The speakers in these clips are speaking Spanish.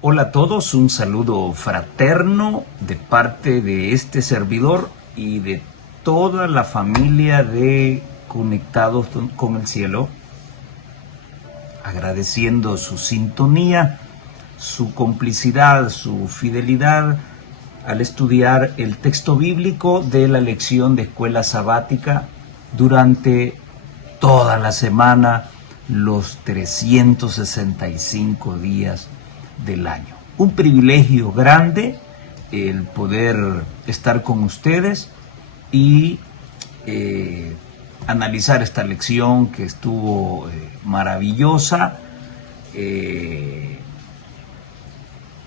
Hola a todos, un saludo fraterno de parte de este servidor y de toda la familia de Conectados con el Cielo, agradeciendo su sintonía, su complicidad, su fidelidad al estudiar el texto bíblico de la lección de escuela sabática durante toda la semana, los 365 días del año. Un privilegio grande el poder estar con ustedes y analizar esta lección que estuvo maravillosa.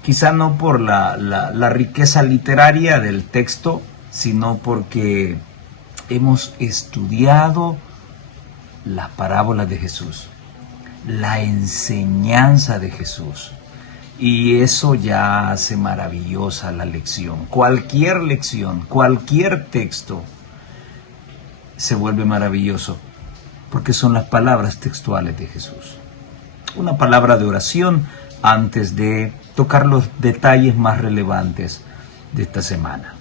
Quizá no por la riqueza literaria del texto, sino porque hemos estudiado la parábola de Jesús, la enseñanza de Jesús. Y eso ya hace maravillosa la lección. Cualquier lección, cualquier texto se vuelve maravilloso porque son las palabras textuales de Jesús. Una palabra de oración antes de tocar los detalles más relevantes de esta semana.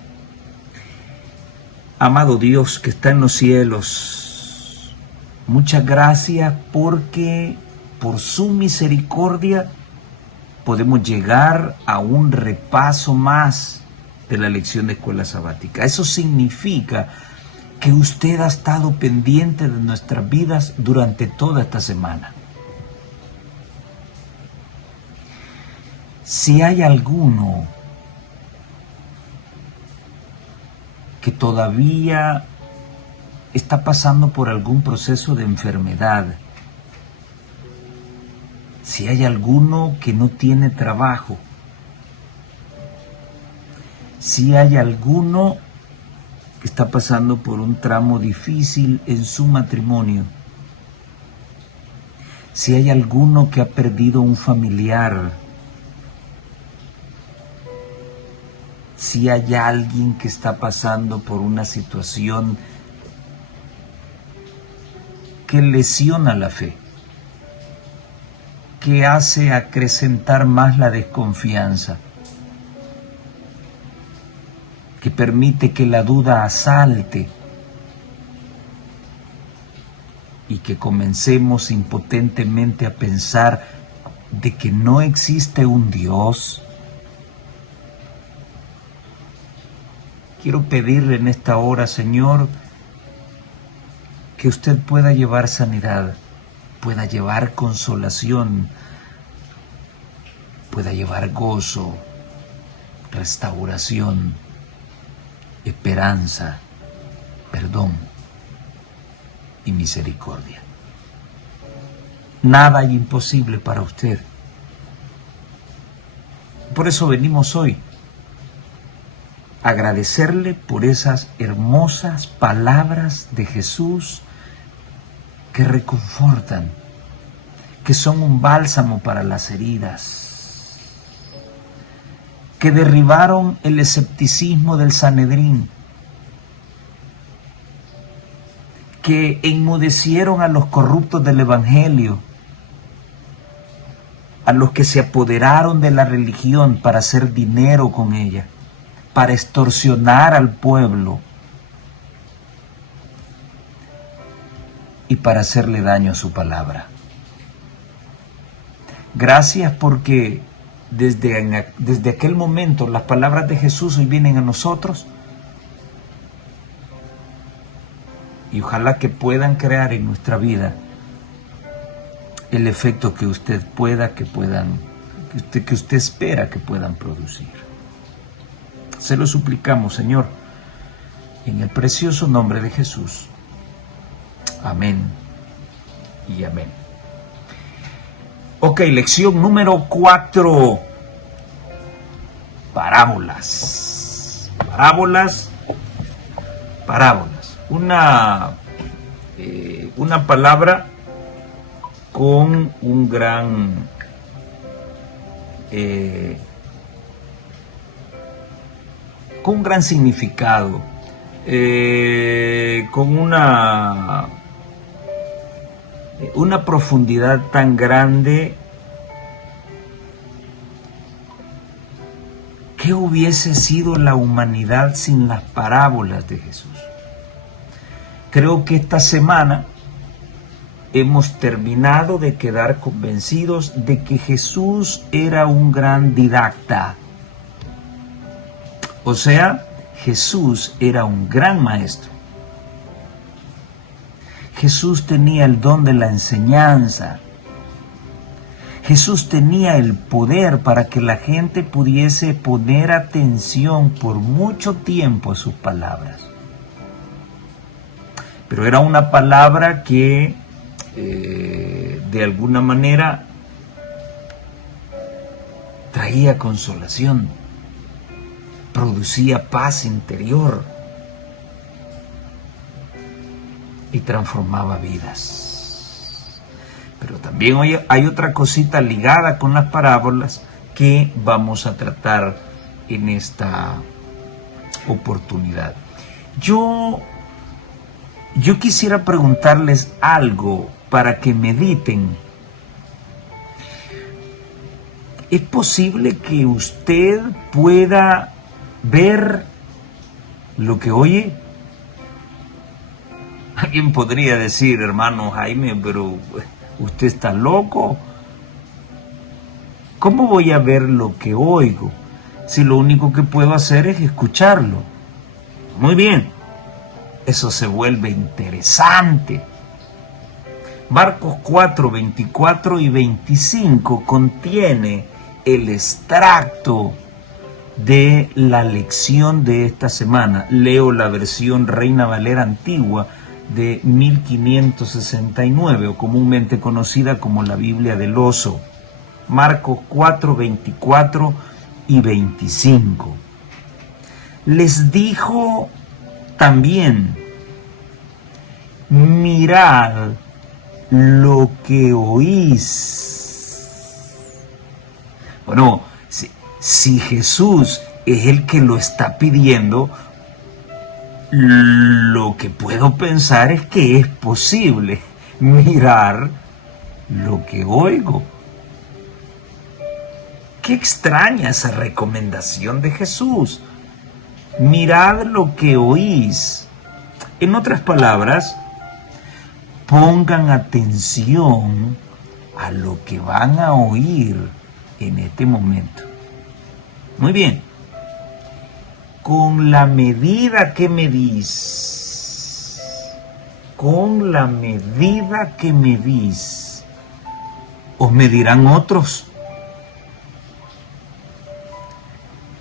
Amado Dios que está en los cielos, muchas gracias porque por su misericordia podemos llegar a un repaso más de la lección de escuela sabática. Eso significa que usted ha estado pendiente de nuestras vidas durante toda esta semana. Si hay alguno que todavía está pasando por algún proceso de enfermedad, si hay alguno que no tiene trabajo, si hay alguno que está pasando por un tramo difícil en su matrimonio, si hay alguno que ha perdido un familiar, si hay alguien que está pasando por una situación que lesiona la fe, que hace acrecentar más la desconfianza, que permite que la duda asalte y que comencemos impotentemente a pensar de que no existe un Dios. Quiero pedirle en esta hora, Señor, que usted pueda llevar sanidad, pueda llevar consolación, pueda llevar gozo, restauración, esperanza, perdón y misericordia. Nada hay imposible para usted. Por eso venimos hoy a agradecerle por esas hermosas palabras de Jesús que reconfortan, que son un bálsamo para las heridas, que derribaron el escepticismo del Sanedrín, que enmudecieron a los corruptos del Evangelio, a los que se apoderaron de la religión para hacer dinero con ella, para extorsionar al pueblo y para hacerle daño a su palabra. Gracias porque desde aquel momento las palabras de Jesús hoy vienen a nosotros y ojalá que puedan crear en nuestra vida el efecto que usted espera que puedan producir. Se lo suplicamos, Señor, en el precioso nombre de Jesús. Amén y amén. Ok, lección número 4. Parábolas. Una palabra con un gran significado, con una profundidad tan grande ¿Qué hubiese sido la humanidad sin las parábolas de Jesús? Creo que esta semana hemos terminado de quedar convencidos de que Jesús era un gran didacta. O sea, Jesús era un gran maestro. Jesús tenía el don de la enseñanza. Jesús tenía el poder para que la gente pudiese poner atención por mucho tiempo a sus palabras. Pero era una palabra que de alguna manera traía consolación, producía paz interior y transformaba vidas. Pero también hoy hay otra cosita ligada con las parábolas que vamos a tratar en esta oportunidad. Yo quisiera preguntarles algo para que mediten. ¿Es posible que usted pueda ver lo que oye? Alguien podría decir, hermano Jaime, pero usted está loco. ¿Cómo voy a ver lo que oigo si lo único que puedo hacer es escucharlo? Muy bien, eso se vuelve interesante. Marcos 4, 24 y 25 contiene el extracto de la lección de esta semana. Leo la versión Reina Valera antigua de 1569, o comúnmente conocida como la Biblia del Oso. Marcos 4, 24 y 25. Les dijo también: mirad lo que oís. Bueno, si Jesús es el que lo está pidiendo, lo que puedo pensar es que es posible mirar lo que oigo. Qué extraña esa recomendación de Jesús. Mirad lo que oís. En otras palabras, pongan atención a lo que van a oír en este momento. Muy bien. Con la medida que medís, con la medida que medís, os medirán otros,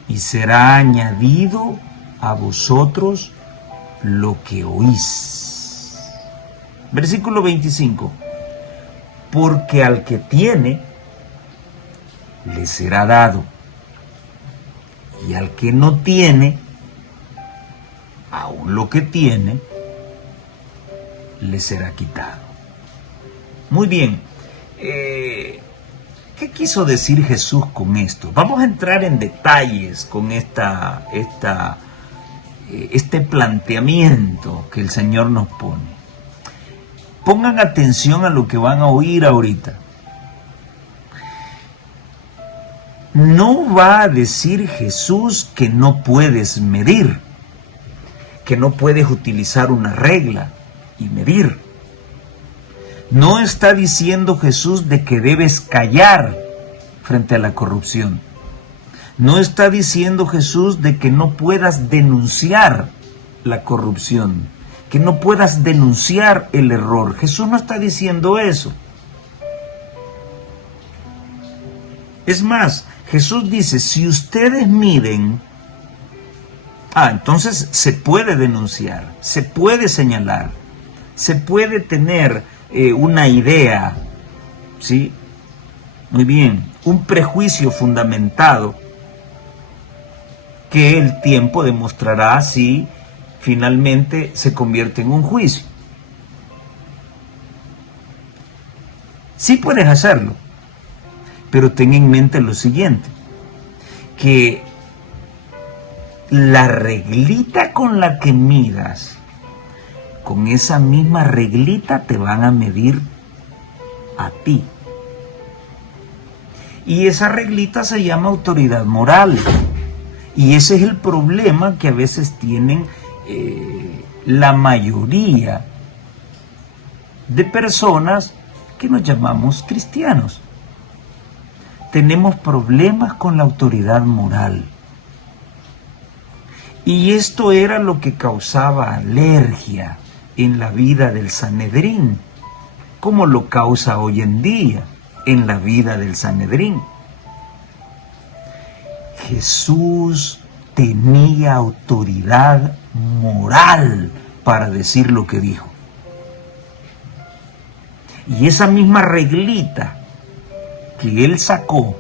y será añadido a vosotros lo que oís. Versículo 25. Porque al que tiene, le será dado, y al que no tiene, aún lo que tiene, le será quitado. Muy bien, ¿qué quiso decir Jesús con esto? Vamos a entrar en detalles con este planteamiento que el Señor nos pone. Pongan atención a lo que van a oír ahorita. No va a decir Jesús que no puedes medir, que no puedes utilizar una regla y medir. No está diciendo Jesús de que debes callar frente a la corrupción. No está diciendo Jesús de que no puedas denunciar la corrupción, que no puedas denunciar el error. Jesús no está diciendo eso. Es más, Jesús dice, si ustedes miden, entonces se puede denunciar, se puede señalar, se puede tener una idea, ¿sí? Muy bien, un prejuicio fundamentado que el tiempo demostrará si finalmente se convierte en un juicio. Sí puedes hacerlo, pero ten en mente lo siguiente, que la reglita con la que midas, con esa misma reglita te van a medir a ti. Y esa reglita se llama autoridad moral. Y ese es el problema que a veces tienen la mayoría de personas que nos llamamos cristianos. Tenemos problemas con la autoridad moral. Y esto era lo que causaba alergia en la vida del Sanedrín, como lo causa hoy en día en la vida del Sanedrín. Jesús tenía autoridad moral para decir lo que dijo. Y esa misma reglita que él sacó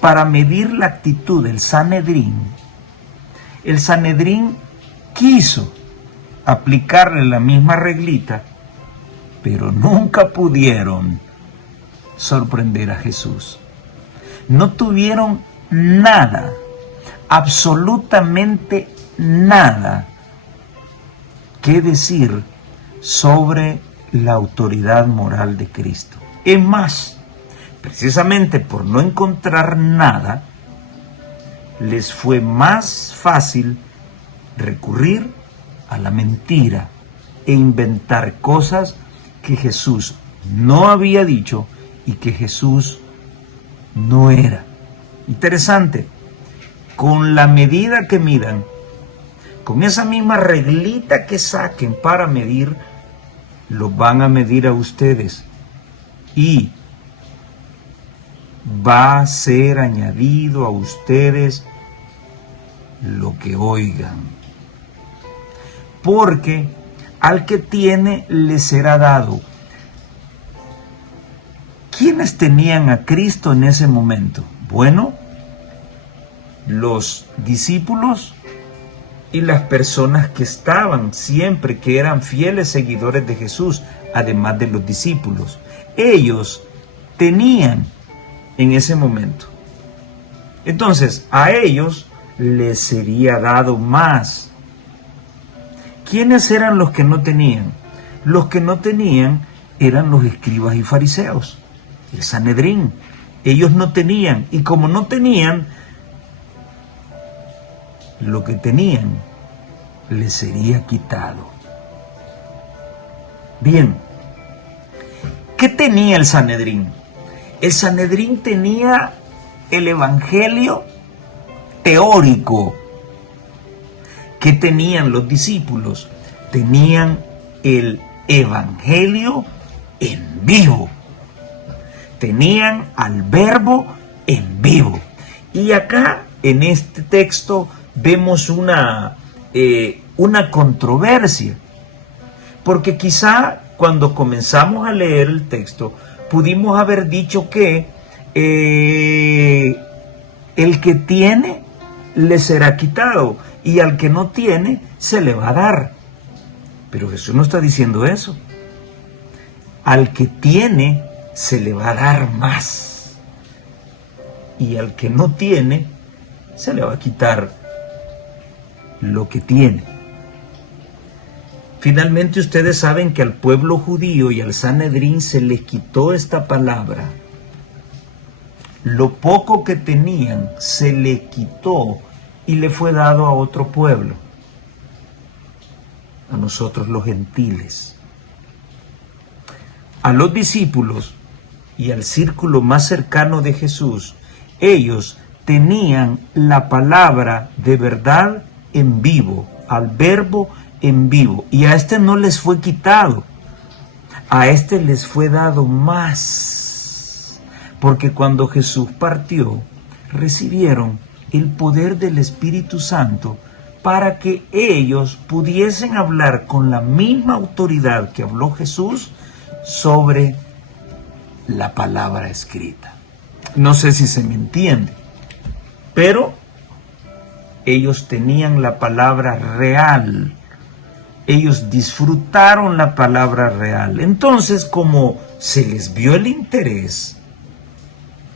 para medir la actitud del Sanedrín, el Sanedrín quiso aplicarle la misma reglita, pero nunca pudieron sorprender a Jesús. No tuvieron nada, absolutamente nada que decir sobre la autoridad moral de Cristo. Es más, precisamente por no encontrar nada, les fue más fácil recurrir a la mentira e inventar cosas que Jesús no había dicho y que Jesús no era. Interesante, con la medida que midan, con esa misma reglita que saquen para medir, los van a medir a ustedes y va a ser añadido a ustedes lo que oigan. Porque al que tiene le será dado. ¿Quiénes tenían a Cristo en ese momento? Bueno, los discípulos y las personas que estaban siempre, que eran fieles seguidores de Jesús, además de los discípulos. Ellos tenían en ese momento. Entonces, a ellos les sería dado más. ¿Quiénes eran los que no tenían? Los que no tenían eran los escribas y fariseos, el Sanedrín. Ellos no tenían, y como no tenían, lo que tenían les sería quitado. Bien, ¿qué tenía el Sanedrín? El Sanedrín tenía el evangelio teórico. ¿Qué tenían los discípulos? Tenían el evangelio en vivo. Tenían al verbo en vivo. Y acá, en este texto, vemos una controversia. Porque quizá cuando comenzamos a leer el texto, pudimos haber dicho que el que tiene le será quitado y al que no tiene se le va a dar. Pero Jesús no está diciendo eso. Al que tiene se le va a dar más y al que no tiene se le va a quitar lo que tiene. Finalmente ustedes saben que al pueblo judío y al Sanedrín se les quitó esta palabra. Lo poco que tenían se le quitó y le fue dado a otro pueblo, a nosotros los gentiles. A los discípulos y al círculo más cercano de Jesús, ellos tenían la palabra de verdad en vivo, al verbo en vivo, y a este no les fue quitado, a este les fue dado más, porque cuando Jesús partió, recibieron el poder del Espíritu Santo para que ellos pudiesen hablar con la misma autoridad que habló Jesús sobre la palabra escrita. No sé si se me entiende, pero ellos tenían la palabra real. Ellos disfrutaron la palabra real. Entonces, como se les vio el interés,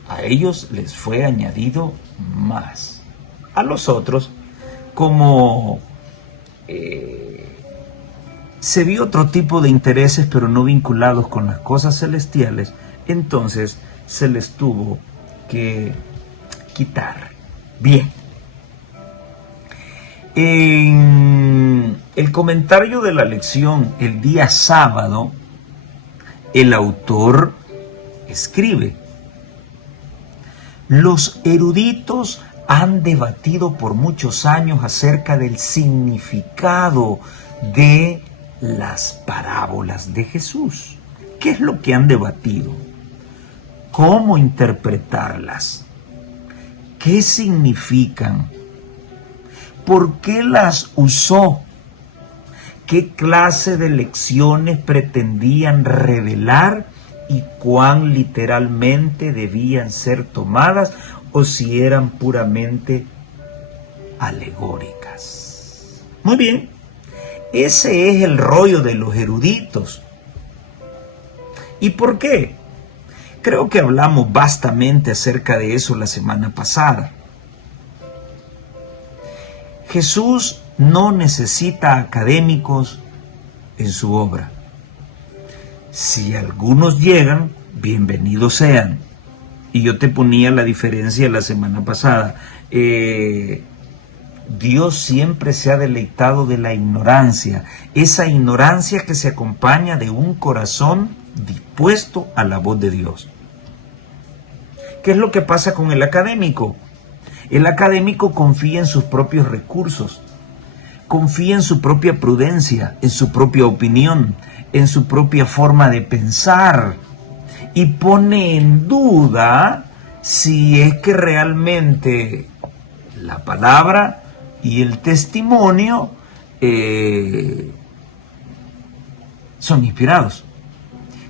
a ellos les fue añadido más. A los otros, como se vio otro tipo de intereses, pero no vinculados con las cosas celestiales, entonces se les tuvo que quitar. Bien. En el comentario de la lección el día sábado, el autor escribe: los eruditos han debatido por muchos años acerca del significado de las parábolas de Jesús. ¿Qué es lo que han debatido? ¿Cómo interpretarlas? ¿Qué significan? ¿Por qué las usó? ¿Qué clase de lecciones pretendían revelar y cuán literalmente debían ser tomadas o si eran puramente alegóricas? Muy bien, ese es el rollo de los eruditos. ¿Y por qué? Creo que hablamos bastante acerca de eso la semana pasada. Jesús no necesita académicos en su obra. Si algunos llegan, bienvenidos sean. Y yo te ponía la diferencia la semana pasada. Dios siempre se ha deleitado de la ignorancia. Esa ignorancia que se acompaña de un corazón dispuesto a la voz de Dios. ¿Qué es lo que pasa con el académico? El académico confía en sus propios recursos, confía en su propia prudencia, en su propia opinión, en su propia forma de pensar y pone en duda si es que realmente la palabra y el testimonio son inspirados,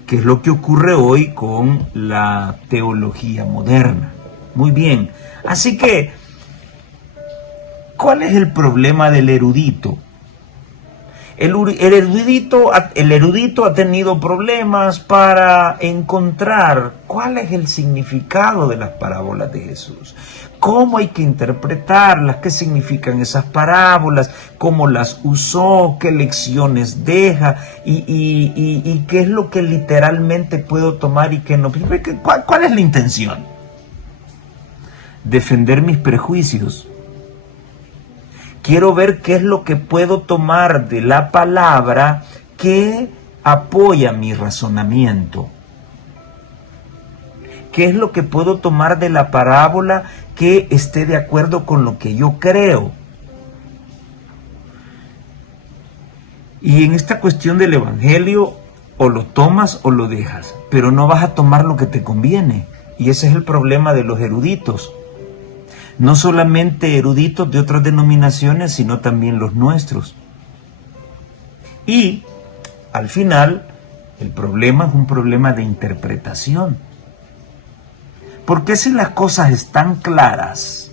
que es lo que ocurre hoy con la teología moderna. Muy bien, así que, ¿cuál es el problema del erudito? El erudito ha tenido problemas para encontrar cuál es el significado de las parábolas de Jesús. ¿Cómo hay que interpretarlas? ¿Qué significan esas parábolas? ¿Cómo las usó? ¿Qué lecciones deja? ¿Y qué es lo que literalmente puedo tomar y qué no? ¿Cuál es la intención? Defender mis prejuicios. Quiero ver qué es lo que puedo tomar de la palabra que apoya mi razonamiento. ¿Qué es lo que puedo tomar de la parábola que esté de acuerdo con lo que yo creo? Y en esta cuestión del evangelio, o lo tomas o lo dejas, pero no vas a tomar lo que te conviene. Y ese es el problema de los eruditos. No solamente eruditos de otras denominaciones, sino también los nuestros. Y, al final, el problema es un problema de interpretación. ¿Por qué si las cosas están claras,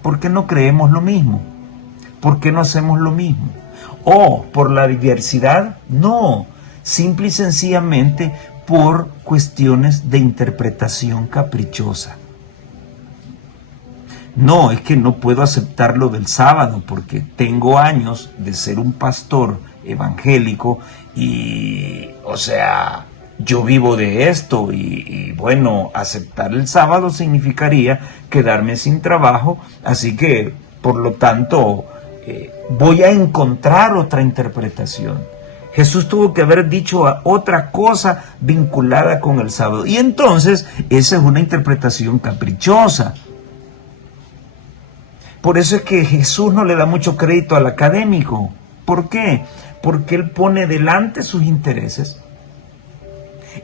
por qué no creemos lo mismo? ¿Por qué no hacemos lo mismo? ¿O por la diversidad? No, simple y sencillamente por cuestiones de interpretación caprichosa. No, es que no puedo aceptar lo del sábado porque tengo años de ser un pastor evangélico y, yo vivo de esto y bueno, aceptar el sábado significaría quedarme sin trabajo, así que, por lo tanto, voy a encontrar otra interpretación. Jesús tuvo que haber dicho otra cosa vinculada con el sábado. Y entonces, esa es una interpretación caprichosa. Por eso es que Jesús no le da mucho crédito al académico. ¿Por qué? Porque él pone delante sus intereses,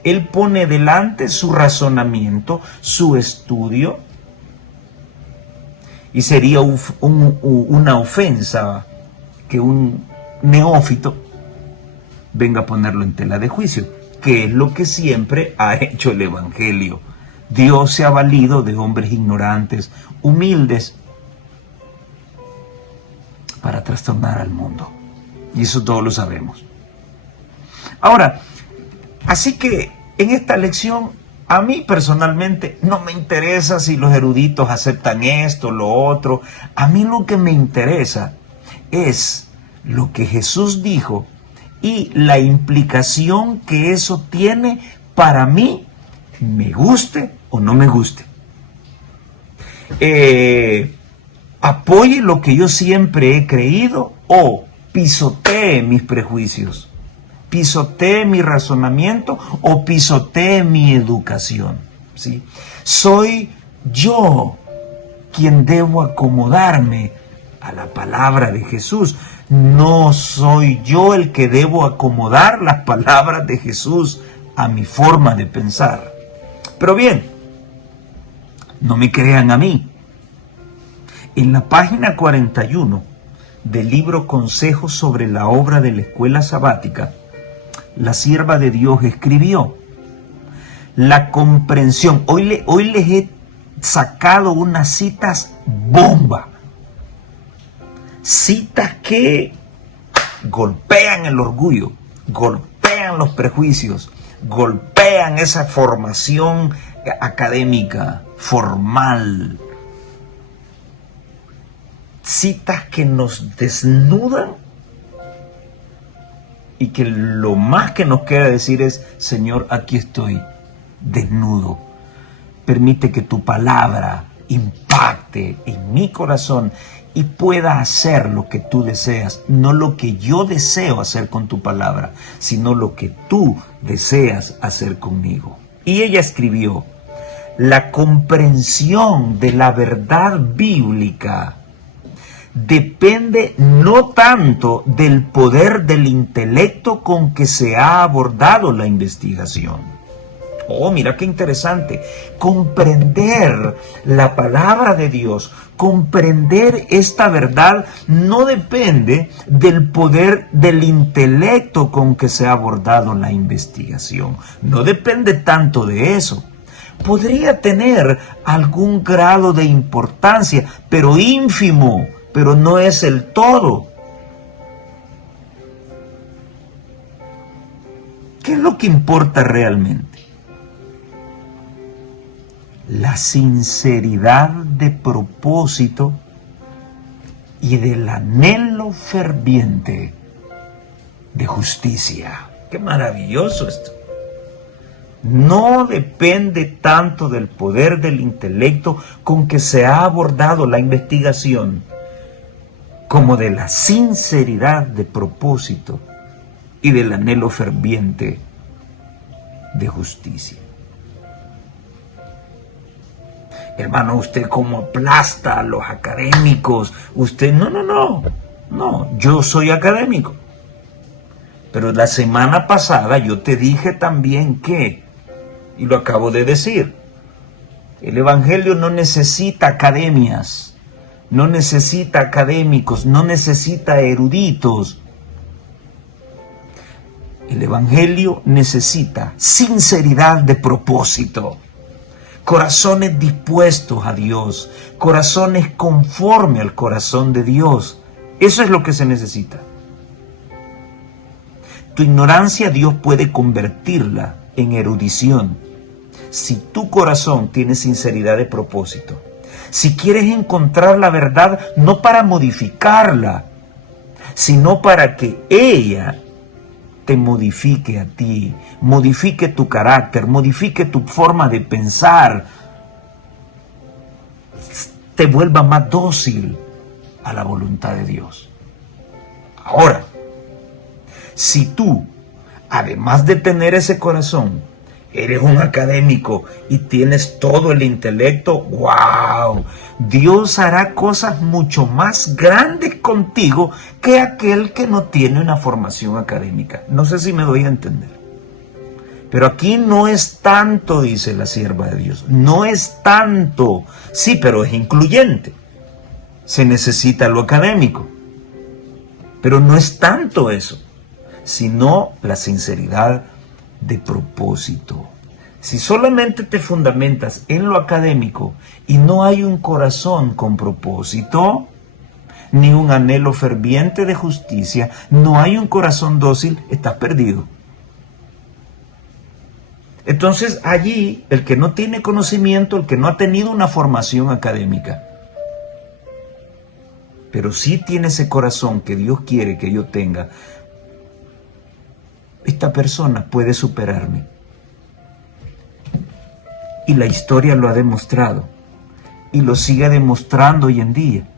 él pone delante su razonamiento, su estudio, y sería una ofensa que un neófito venga a ponerlo en tela de juicio, que es lo que siempre ha hecho el evangelio. Dios se ha valido de hombres ignorantes, humildes, para trastornar al mundo. Y eso todos lo sabemos. Ahora, así que en esta lección, a mí personalmente no me interesa si los eruditos aceptan esto, lo otro. A mí lo que me interesa es lo que Jesús dijo y la implicación que eso tiene para mí, me guste o no me guste. apoye lo que yo siempre he creído o pisotee mis prejuicios, pisotee mi razonamiento o pisotee mi educación, ¿sí? Soy yo quien debo acomodarme a la palabra de Jesús. No soy yo el que debo acomodar las palabras de Jesús a mi forma de pensar. Pero bien, no me crean a mí. En la página 41 del libro Consejos sobre la obra de la escuela sabática, la sierva de Dios escribió: la comprensión. Hoy les he sacado unas citas bomba. Citas que golpean el orgullo, golpean los prejuicios, golpean esa formación académica, formal. Citas que nos desnudan y que lo más que nos queda decir es: Señor, aquí estoy, desnudo. Permite que tu palabra impacte en mi corazón y pueda hacer lo que tú deseas, no lo que yo deseo hacer con tu palabra, sino lo que tú deseas hacer conmigo. Y ella escribió: la comprensión de la verdad bíblica depende no tanto del poder del intelecto con que se ha abordado la investigación. Oh, mira qué interesante. Comprender la palabra de Dios, comprender esta verdad, no depende del poder del intelecto con que se ha abordado la investigación. No depende tanto de eso. Podría tener algún grado de importancia, pero ínfimo, pero no es el todo. ¿Qué es lo que importa realmente? La sinceridad de propósito y del anhelo ferviente de justicia. ¡Qué maravilloso esto! No depende tanto del poder del intelecto con que se ha abordado la investigación, como de la sinceridad de propósito y del anhelo ferviente de justicia. Hermano, usted cómo aplasta a los académicos. Usted, no, yo soy académico. Pero la semana pasada yo te dije también que, y lo acabo de decir, el Evangelio no necesita academias, no necesita académicos, no necesita eruditos. El Evangelio necesita sinceridad de propósito, corazones dispuestos a Dios, corazones conforme al corazón de Dios. Eso es lo que se necesita. Tu ignorancia Dios puede convertirla en erudición si tu corazón tiene sinceridad de propósito. Si quieres encontrar la verdad no para modificarla, sino para que ella te modifique a ti, modifique tu carácter, modifique tu forma de pensar, te vuelva más dócil a la voluntad de Dios. Ahora, si tú, además de tener ese corazón, eres un académico y tienes todo el intelecto, ¡wow! Dios hará cosas mucho más grandes contigo que aquel que no tiene una formación académica. No sé si me doy a entender. Pero aquí no es tanto, dice la sierva de Dios, no es tanto. Sí, pero es incluyente. Se necesita lo académico. Pero no es tanto eso, sino la sinceridad de propósito. Si solamente te fundamentas en lo académico y no hay un corazón con propósito, ni un anhelo ferviente de justicia, no hay un corazón dócil, estás perdido. Entonces allí el que no tiene conocimiento, el que no ha tenido una formación académica, pero sí tiene ese corazón que Dios quiere que yo tenga, esta persona puede superarme. Y la historia lo ha demostrado y lo sigue demostrando hoy en día.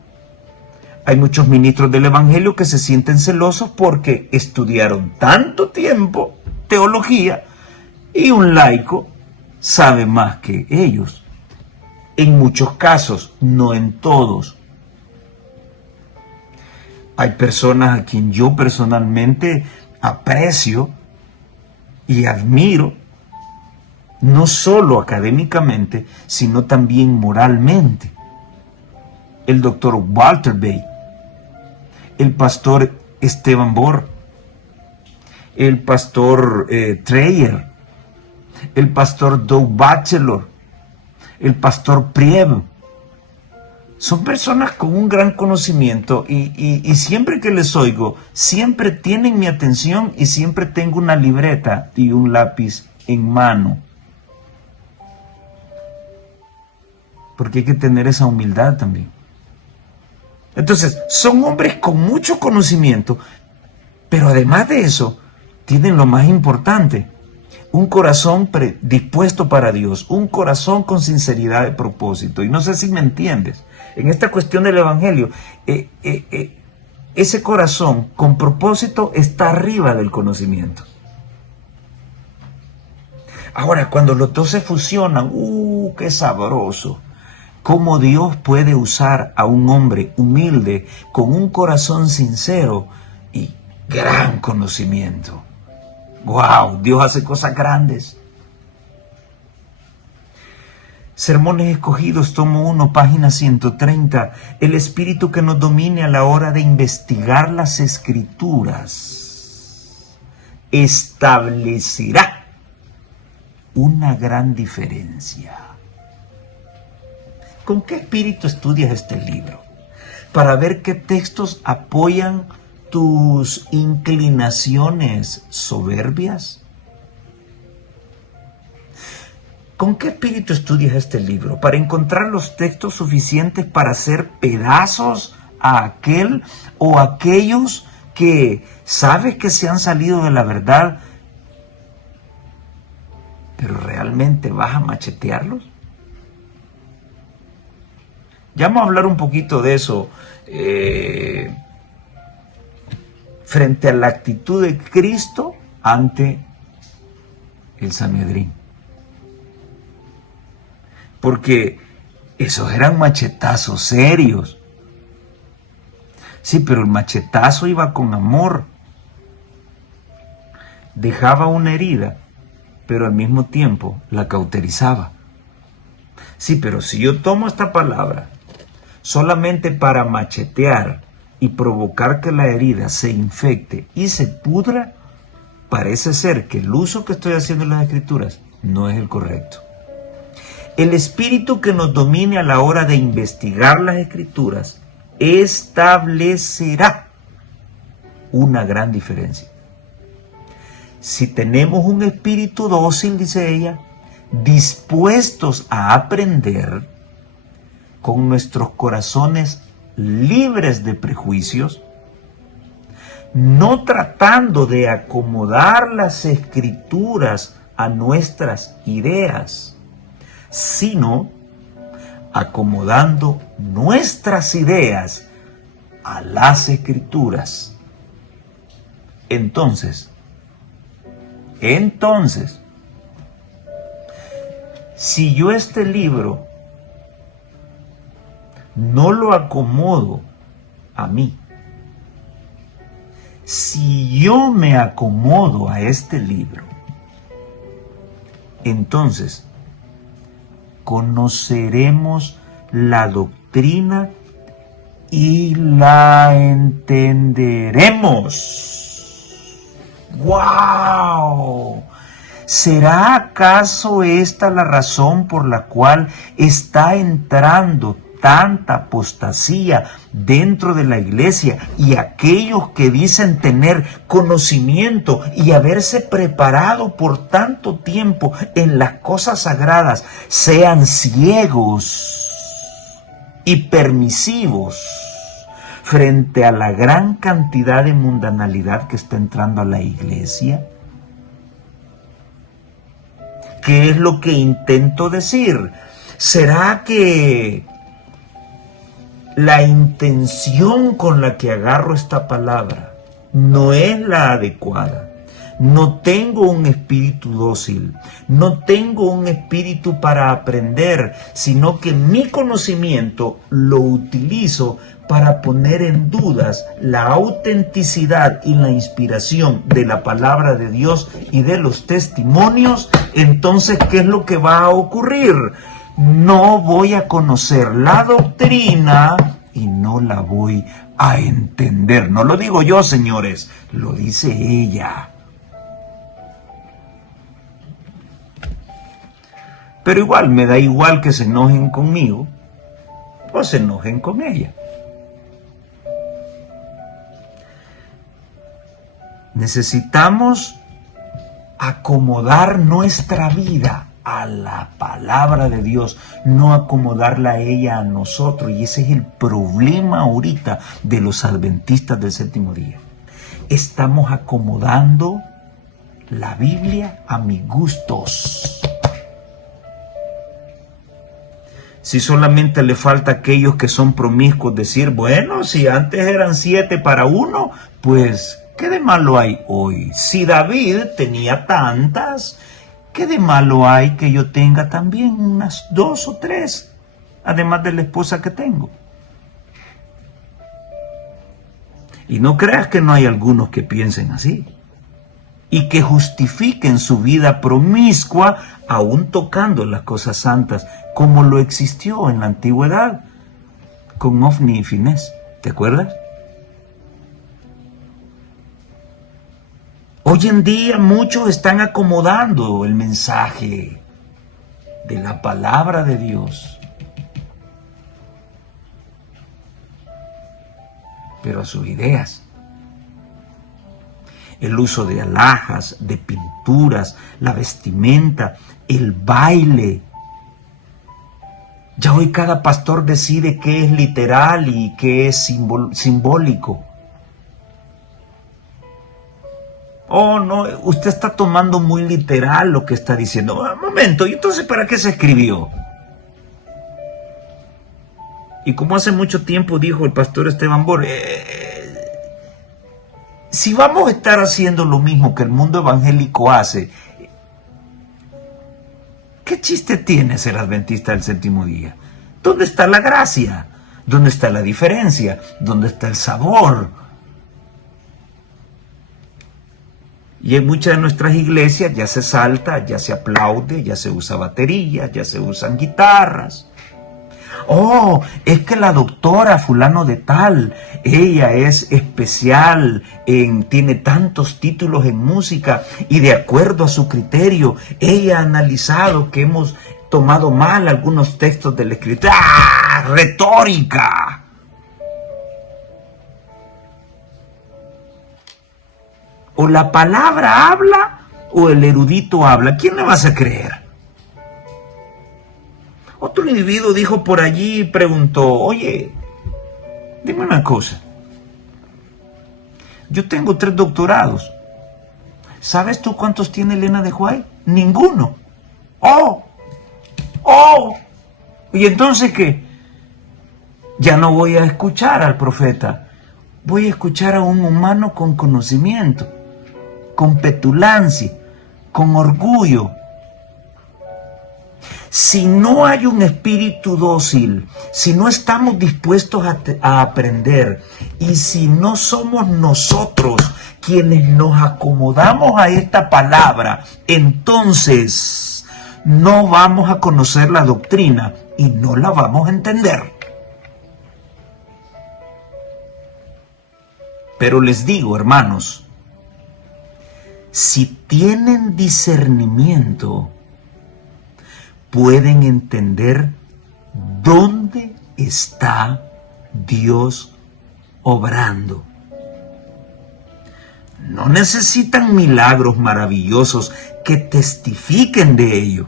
Hay muchos ministros del Evangelio que se sienten celosos porque estudiaron tanto tiempo teología y un laico sabe más que ellos. En muchos casos, no en todos. Hay personas a quien yo personalmente aprecio y admiro, no solo académicamente, sino también moralmente. El doctor Walter Bay, el pastor Esteban Borr, el pastor Treyer, el pastor Doug Batchelor, el pastor Priev. Son personas con un gran conocimiento y siempre que les oigo, siempre tienen mi atención y siempre tengo una libreta y un lápiz en mano. Porque hay que tener esa humildad también. Entonces, son hombres con mucho conocimiento, pero además de eso, tienen lo más importante: un corazón dispuesto para Dios, un corazón con sinceridad de propósito. Y no sé si me entiendes. En esta cuestión del Evangelio, ese corazón con propósito está arriba del conocimiento. Ahora, cuando los dos se fusionan, ¡qué sabroso! Cómo Dios puede usar a un hombre humilde con un corazón sincero y gran conocimiento. ¡Wow! Dios hace cosas grandes. Sermones Escogidos, tomo 1, página 130. El espíritu que nos domine a la hora de investigar las Escrituras establecerá una gran diferencia. ¿Con qué espíritu estudias este libro? Para ver qué textos apoyan tus inclinaciones soberbias. ¿Con qué espíritu estudias este libro? ¿Para encontrar los textos suficientes para hacer pedazos a aquel o aquellos que sabes que se han salido de la verdad, pero realmente vas a machetearlos? Ya vamos a hablar un poquito de eso frente a la actitud de Cristo ante el Sanedrín. Porque esos eran machetazos serios. Sí, pero el machetazo iba con amor. Dejaba una herida, pero al mismo tiempo la cauterizaba. Sí, pero si yo tomo esta palabra solamente para machetear y provocar que la herida se infecte y se pudra, parece ser que el uso que estoy haciendo en las Escrituras no es el correcto. El espíritu que nos domine a la hora de investigar las Escrituras establecerá una gran diferencia. Si tenemos un espíritu dócil, dice ella, dispuestos a aprender, con nuestros corazones libres de prejuicios, no tratando de acomodar las Escrituras a nuestras ideas, sino acomodando nuestras ideas a las Escrituras. Entonces, si yo este libro no lo acomodo a mí, si yo me acomodo a este libro, entonces conoceremos la doctrina y la entenderemos. ¡Wow! ¿Será acaso esta la razón por la cual está entrando tanta apostasía dentro de la iglesia y aquellos que dicen tener conocimiento y haberse preparado por tanto tiempo en las cosas sagradas sean ciegos y permisivos frente a la gran cantidad de mundanalidad que está entrando a la iglesia? ¿Qué es lo que intento decir? ¿Será que la intención con la que agarro esta palabra no es la adecuada. No tengo un espíritu dócil, no tengo un espíritu para aprender, sino que mi conocimiento lo utilizo para poner en dudas la autenticidad y la inspiración de la palabra de Dios y de los testimonios. Entonces, ¿qué es lo que va a ocurrir? No voy a conocer la doctrina y no la voy a entender. No lo digo yo, señores, lo dice ella. Pero igual, me da igual que se enojen conmigo o se enojen con ella. Necesitamos acomodar nuestra vida a la palabra de Dios, no acomodarla a ella a nosotros. Y ese es el problema ahorita de los adventistas del séptimo día. Estamos acomodando la Biblia a mis gustos. Si solamente le falta a aquellos que son promiscuos decir, bueno, si antes eran 7 para uno, pues, ¿qué de malo hay hoy? Si David tenía tantas, ¿qué de malo hay que yo tenga también unas 2 o 3, además de la esposa que tengo? Y no creas que no hay algunos que piensen así y que justifiquen su vida promiscua aún tocando las cosas santas, como lo existió en la antigüedad con Ofni y Finés. ¿Te acuerdas? Hoy en día muchos están acomodando el mensaje de la palabra de Dios, pero a sus ideas. El uso de alhajas, de pinturas, la vestimenta, el baile. Ya hoy cada pastor decide qué es literal y qué es simbólico. Oh, no, usted está tomando muy literal lo que está diciendo. Un momento, ¿y entonces para qué se escribió? Y como hace mucho tiempo dijo el pastor Esteban Bor, si vamos a estar haciendo lo mismo que el mundo evangélico hace, ¿qué chiste tiene ser adventista del séptimo día? ¿Dónde está la gracia? ¿Dónde está la diferencia? ¿Dónde está el sabor? Y en muchas de nuestras iglesias ya se salta, ya se aplaude, ya se usa batería, ya se usan guitarras. Oh, es que la doctora fulano de tal, ella es especial, tiene tantos títulos en música y de acuerdo a su criterio, ella ha analizado que hemos tomado mal algunos textos de la escritura. ¡Ah! ¡Retórica! O la palabra habla o el erudito habla. ¿Quién le vas a creer? Otro individuo dijo por allí y preguntó, oye, dime una cosa. Yo tengo 3 doctorados. ¿Sabes tú cuántos tiene Elena de White? Ninguno. ¡Oh! ¿Y entonces qué? Ya no voy a escuchar al profeta. Voy a escuchar a un humano con conocimiento, con petulancia, con orgullo. Si no hay un espíritu dócil, si no estamos dispuestos a aprender y si no somos nosotros quienes nos acomodamos a esta palabra, entonces no vamos a conocer la doctrina y no la vamos a entender. Pero les digo, hermanos, si tienen discernimiento, pueden entender dónde está Dios obrando. No necesitan milagros maravillosos que testifiquen de ello.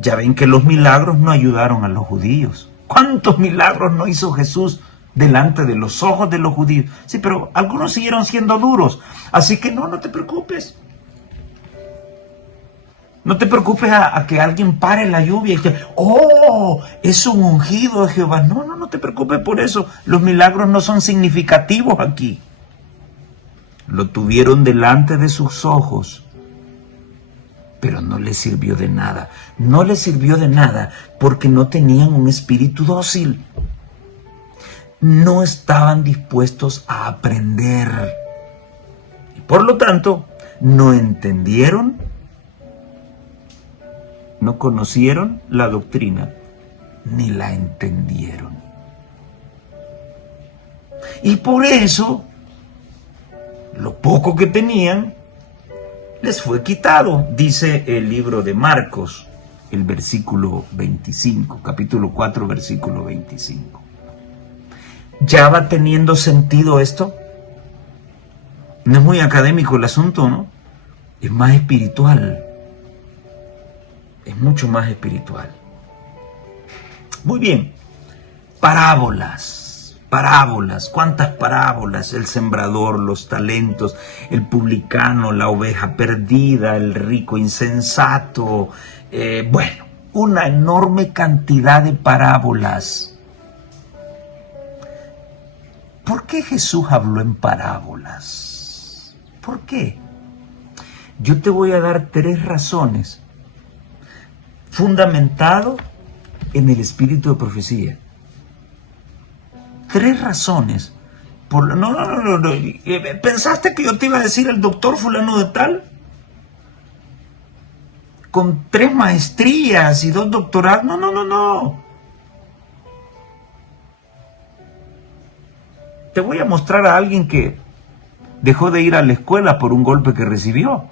Ya ven que los milagros no ayudaron a los judíos. ¿Cuántos milagros no hizo Jesús delante de los ojos de los judíos? Sí, pero algunos siguieron siendo duros. Así que no te preocupes. No te preocupes a que alguien pare la lluvia y que, oh, es un ungido de Jehová. No, no, no te preocupes por eso. Los milagros no son significativos aquí. Lo tuvieron delante de sus ojos, pero no les sirvió de nada. No les sirvió de nada porque no tenían un espíritu dócil. No estaban dispuestos a aprender. Y por lo tanto, no entendieron, no conocieron la doctrina, ni la entendieron. Y por eso, lo poco que tenían, les fue quitado. Dice el libro de Marcos, el versículo 25, capítulo 4, versículo 25. ¿Ya va teniendo sentido esto? No es muy académico el asunto, ¿no? Es más espiritual. Es mucho más espiritual. Muy bien. Parábolas. Parábolas. ¿Cuántas parábolas? El sembrador, los talentos, el publicano, la oveja perdida, el rico insensato. Bueno, una enorme cantidad de parábolas. ¿Por qué Jesús habló en parábolas? ¿Por qué? Yo te voy a dar 3 razones, fundamentado en el espíritu de profecía. 3 razones. No. ¿Pensaste que yo te iba a decir el doctor fulano de tal? Con 3 maestrías y 2 doctorados. No. Te voy a mostrar a alguien que dejó de ir a la escuela por un golpe que recibió.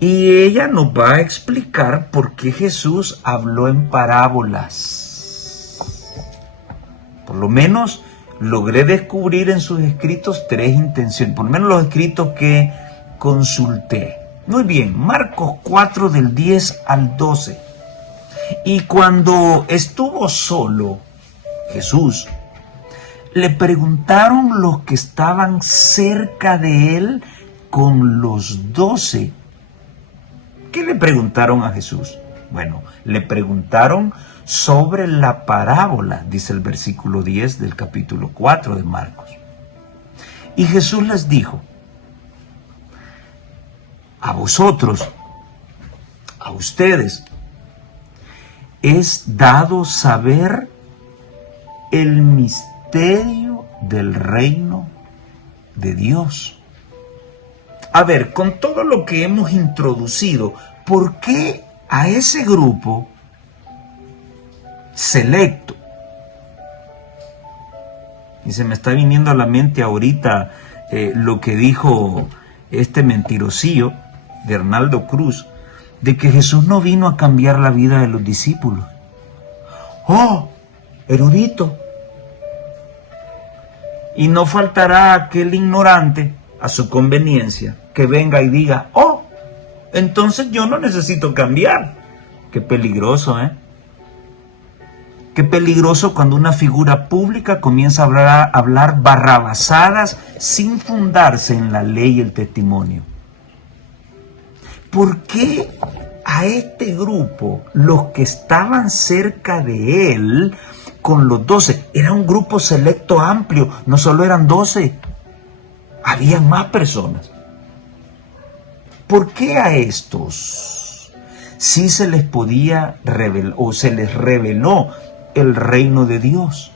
Y ella nos va a explicar por qué Jesús habló en parábolas. Por lo menos logré descubrir en sus escritos 3 intenciones, por lo menos los escritos que consulté. Muy bien, Marcos 4 del 10 al 12. Y cuando estuvo solo Jesús, le preguntaron los que estaban cerca de él con los 12. ¿Qué le preguntaron a Jesús? Bueno, le preguntaron sobre la parábola, dice el versículo 10 del capítulo 4 de Marcos. Y Jesús les dijo: a vosotros, a ustedes, es dado saber el misterio del reino de Dios. A ver, con todo lo que hemos introducido, ¿por qué a ese grupo selecto? Y se me está viniendo a la mente ahorita lo que dijo este mentirosío de Arnaldo Cruz, de que Jesús no vino a cambiar la vida de los discípulos. ¡Oh, erudito! Y no faltará aquel ignorante a su conveniencia que venga y diga: oh, entonces yo no necesito cambiar. Qué peligroso, ¿eh? Qué peligroso cuando una figura pública comienza a hablar barrabasadas sin fundarse en la ley y el testimonio. ¿Por qué a este grupo, los que estaban cerca de él, con los 12, era un grupo selecto amplio, no solo eran 12, habían más personas? ¿Por qué a estos sí se les podía revelar o se les reveló el reino de Dios?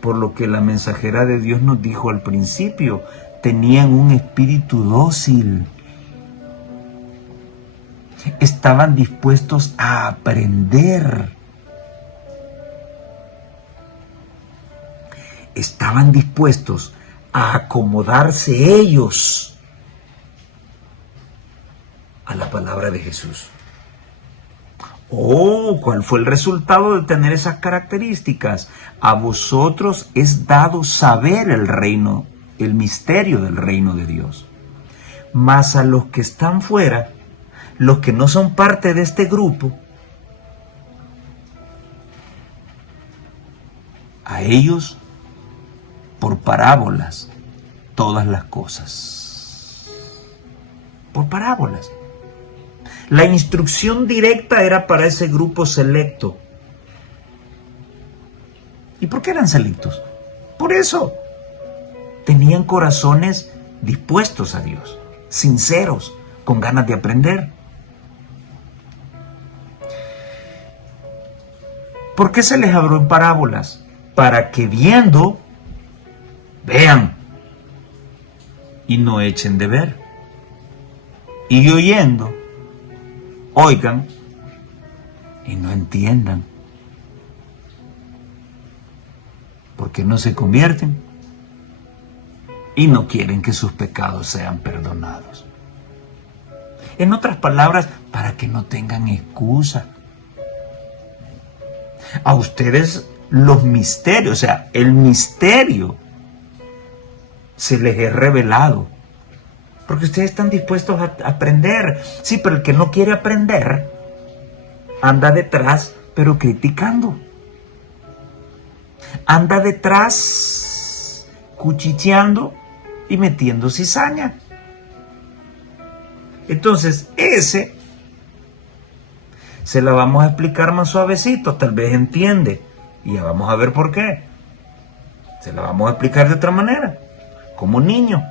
Por lo que la mensajera de Dios nos dijo al principio, tenían un espíritu dócil. Estaban dispuestos a aprender. Estaban dispuestos a acomodarse ellos a la palabra de Jesús. ¿Cuál fue el resultado de tener esas características? A vosotros es dado saber el reino, el misterio del reino de Dios. Mas a los que están fuera, los que no son parte de este grupo, a ellos por parábolas todas las cosas. Por parábolas. La instrucción directa era para ese grupo selecto. ¿Y por qué eran selectos? Por eso. Tenían corazones dispuestos a Dios, sinceros, con ganas de aprender. ¿Por qué se les habló en parábolas? Para que viendo, vean y no echen de ver. Y oyendo, oigan y no entiendan. Porque no se convierten y no quieren que sus pecados sean perdonados. En otras palabras, para que no tengan excusa. A ustedes los misterios, o sea, el misterio se les es revelado. Porque ustedes están dispuestos a aprender. Sí, pero el que no quiere aprender anda detrás, pero criticando. Anda detrás, cuchicheando y metiendo cizaña. Entonces, ese se la vamos a explicar más suavecito, tal vez entiende. Y ya vamos a ver por qué. Se la vamos a explicar de otra manera, como niño,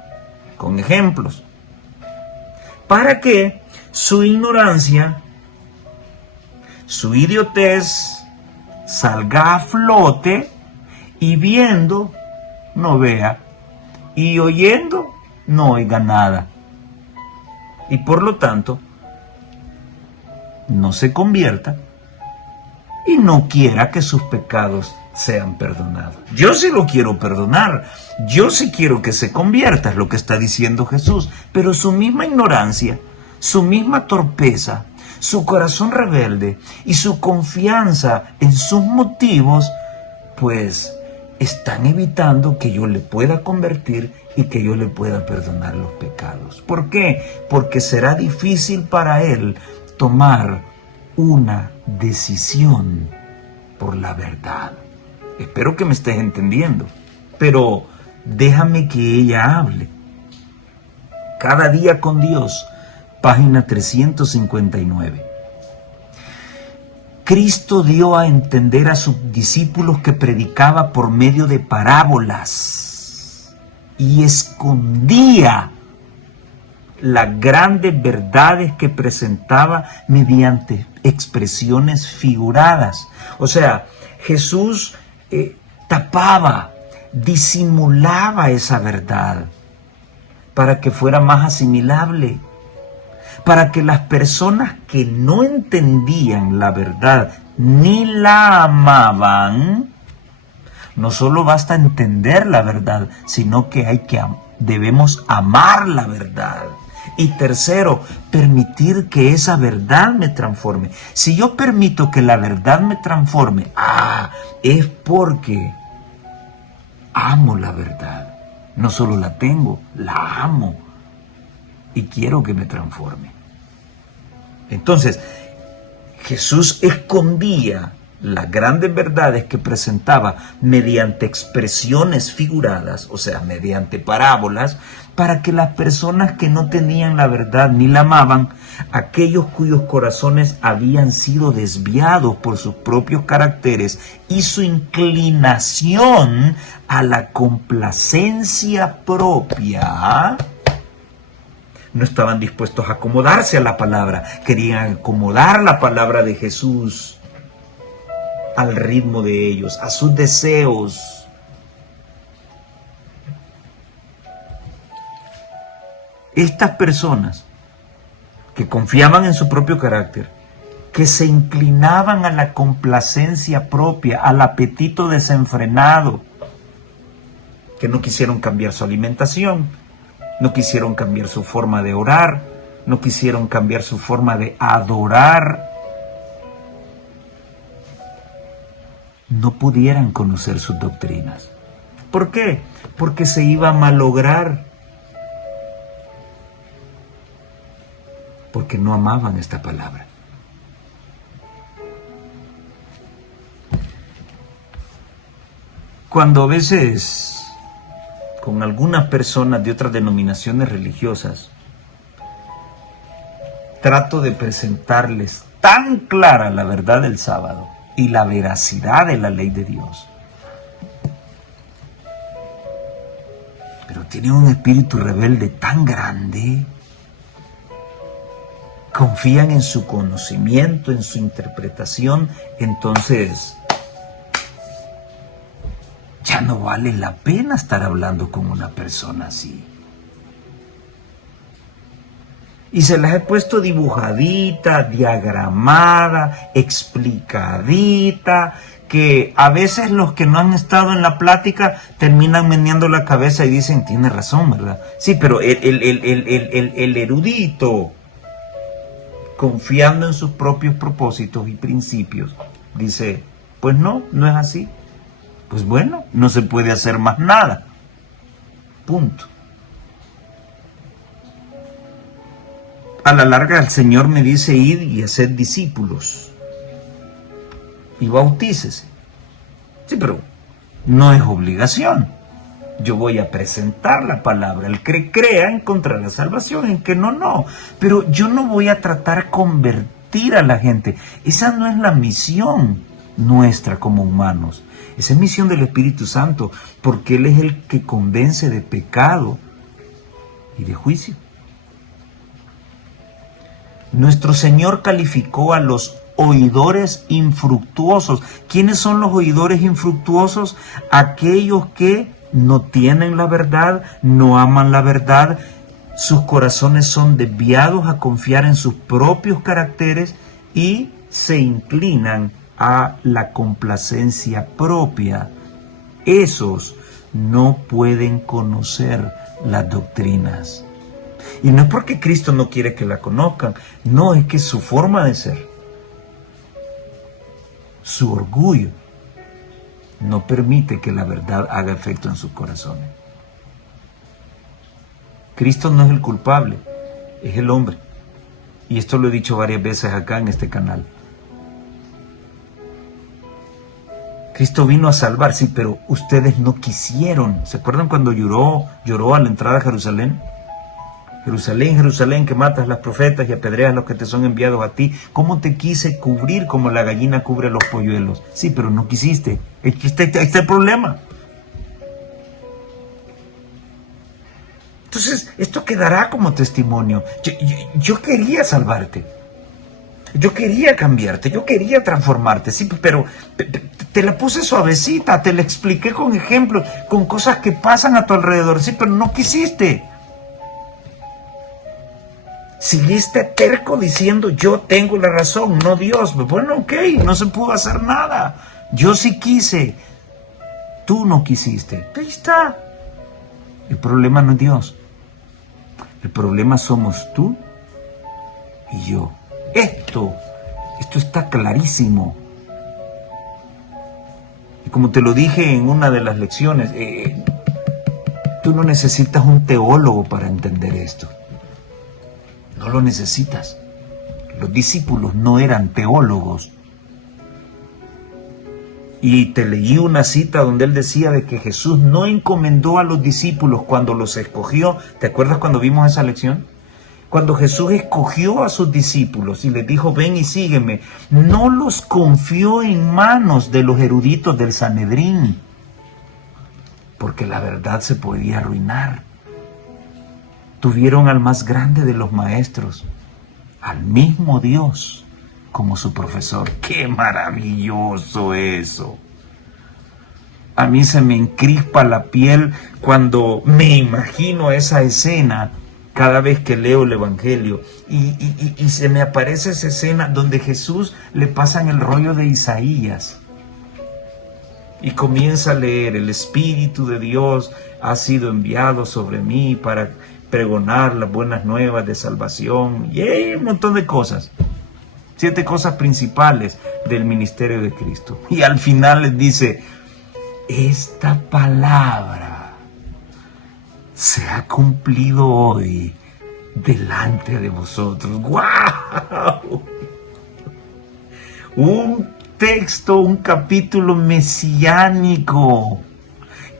con ejemplos. Para que su ignorancia, su idiotez, salga a flote y viendo no vea y oyendo no oiga nada. Y por lo tanto, no se convierta y no quiera que sus pecados sean perdonados. Yo sí lo quiero perdonar, yo sí quiero que se convierta, es lo que está diciendo Jesús, pero su misma ignorancia, su misma torpeza, su corazón rebelde y su confianza en sus motivos, pues están evitando que yo le pueda convertir y que yo le pueda perdonar los pecados. ¿Por qué? Porque será difícil para él tomar una decisión por la verdad. Espero que me estés entendiendo, pero déjame que ella hable. Cada día con Dios, página 359. Cristo dio a entender a sus discípulos que predicaba por medio de parábolas y escondía las grandes verdades que presentaba mediante expresiones figuradas. O sea, Jesús tapaba, disimulaba esa verdad para que fuera más asimilable, para que las personas que no entendían la verdad ni la amaban, no solo basta entender la verdad, sino que debemos amar la verdad. Y tercero, permitir que esa verdad me transforme. Si yo permito que la verdad me transforme, es porque amo la verdad. No solo la tengo, la amo. Y quiero que me transforme. Entonces, Jesús escondía las grandes verdades que presentaba mediante expresiones figuradas, o sea, mediante parábolas, para que las personas que no tenían la verdad ni la amaban, aquellos cuyos corazones habían sido desviados por sus propios caracteres y su inclinación a la complacencia propia, no estaban dispuestos a acomodarse a la palabra, querían acomodar la palabra de Jesús al ritmo de ellos, a sus deseos. Estas personas que confiaban en su propio carácter, que se inclinaban a la complacencia propia, al apetito desenfrenado, que no quisieron cambiar su alimentación, no quisieron cambiar su forma de orar, no quisieron cambiar su forma de adorar, no pudieran conocer sus doctrinas. ¿Por qué? Porque se iba a malograr. Porque no amaban esta palabra. Cuando a veces con algunas personas de otras denominaciones religiosas, trato de presentarles tan clara la verdad del sábado y la veracidad de la ley de Dios. Pero tienen un espíritu rebelde tan grande, confían en su conocimiento, en su interpretación, entonces ya no vale la pena estar hablando con una persona así. Y se las he puesto dibujadita, diagramada, explicadita, que a veces los que no han estado en la plática terminan meneando la cabeza y dicen, tiene razón, ¿verdad? Sí, pero el erudito, confiando en sus propios propósitos y principios, dice, pues no es así. Pues bueno, no se puede hacer más nada. Punto. A la larga el Señor me dice, id y haced discípulos y bautícese. Sí, pero no es obligación. Yo voy a presentar la palabra. El que crea encontrará salvación, el que no. Pero yo no voy a tratar de convertir a la gente. Esa no es la misión nuestra como humanos. Esa es misión del Espíritu Santo, porque Él es el que convence de pecado y de juicio. Nuestro Señor calificó a los oidores infructuosos. ¿Quiénes son los oidores infructuosos? Aquellos que no tienen la verdad, no aman la verdad, sus corazones son desviados a confiar en sus propios caracteres y se inclinan a la complacencia propia. Esos no pueden conocer las doctrinas. Y no es porque Cristo no quiere que la conozcan, no, es que su forma de ser, su orgullo, no permite que la verdad haga efecto en sus corazones. Cristo no es el culpable, es el hombre. Y esto lo he dicho varias veces acá en este canal. Cristo vino a salvar, sí, pero ustedes no quisieron. ¿Se acuerdan cuando lloró a la entrada a Jerusalén? Jerusalén, Jerusalén, que matas a las profetas y apedreas a los que te son enviados a ti. ¿Cómo te quise cubrir como la gallina cubre los polluelos? Sí, pero no quisiste. Ahí está el problema. Entonces, esto quedará como testimonio. Yo quería salvarte. Yo quería cambiarte. Yo quería transformarte. Sí, pero te la puse suavecita. Te la expliqué con ejemplos, con cosas que pasan a tu alrededor. Sí, pero no quisiste. Seguiste terco diciendo, yo tengo la razón, no Dios. Bueno, ok, no se pudo hacer nada. Yo sí quise. Tú no quisiste. Ahí está. El problema no es Dios. El problema somos tú y yo. Esto está clarísimo. Y como te lo dije en una de las lecciones, tú no necesitas un teólogo para entender esto. No lo necesitas. Los discípulos no eran teólogos. Y te leí una cita donde él decía de que Jesús no encomendó a los discípulos cuando los escogió. ¿Te acuerdas cuando vimos esa lección? Cuando Jesús escogió a sus discípulos y les dijo, ven y sígueme, no los confió en manos de los eruditos del Sanedrín, porque la verdad se podía arruinar. Tuvieron al más grande de los maestros, al mismo Dios, como su profesor. ¡Qué maravilloso eso! A mí se me encrispa la piel cuando me imagino esa escena cada vez que leo el Evangelio. Y se me aparece esa escena donde Jesús le pasan el rollo de Isaías. Y comienza a leer, el Espíritu de Dios ha sido enviado sobre mí para pregonar las buenas nuevas de salvación. Y hay un montón de cosas. 7 cosas principales del ministerio de Cristo. Y al final les dice, esta palabra se ha cumplido hoy delante de vosotros. ¡Guau! Un texto, un capítulo mesiánico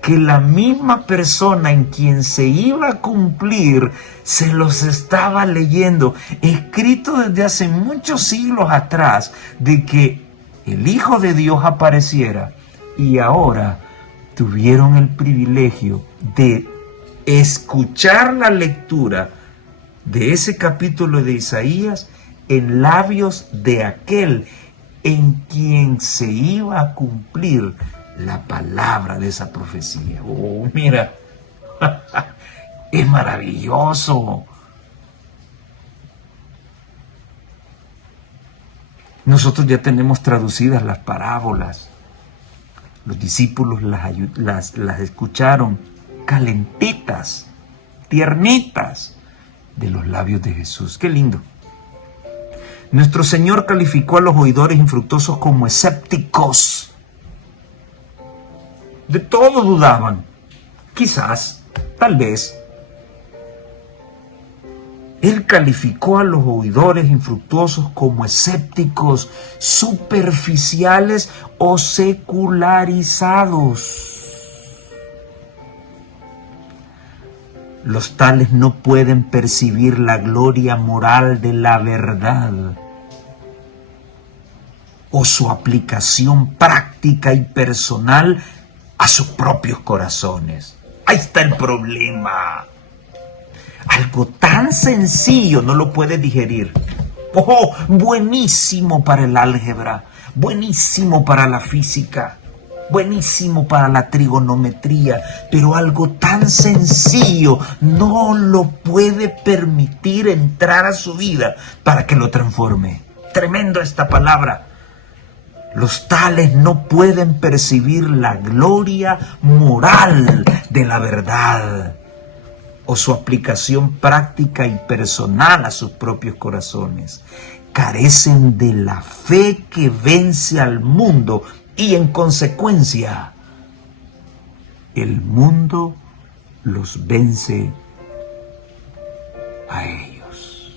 que la misma persona en quien se iba a cumplir se los estaba leyendo, escrito desde hace muchos siglos atrás, de que el Hijo de Dios apareciera, y ahora tuvieron el privilegio de escuchar la lectura de ese capítulo de Isaías en labios de aquel en quien se iba a cumplir la palabra de esa profecía. Oh, mira, es maravilloso. Nosotros ya tenemos traducidas las parábolas. Los discípulos las escucharon calentitas, tiernitas, de los labios de Jesús. ¡Qué lindo! Nuestro Señor calificó a los oidores infructuosos como escépticos. De todo dudaban. Quizás, tal vez. Él calificó a los oidores infructuosos como escépticos, superficiales o secularizados. Los tales no pueden percibir la gloria moral de la verdad o su aplicación práctica y personal a sus propios corazones. Ahí está el problema. Algo tan sencillo no lo puede digerir. ¡Oh! Buenísimo para el álgebra, buenísimo para la física, buenísimo para la trigonometría, pero algo tan sencillo no lo puede permitir entrar a su vida para que lo transforme. Tremendo esta palabra. Los tales no pueden percibir la gloria moral de la verdad o su aplicación práctica y personal a sus propios corazones. Carecen de la fe que vence al mundo y en consecuencia el mundo los vence a ellos.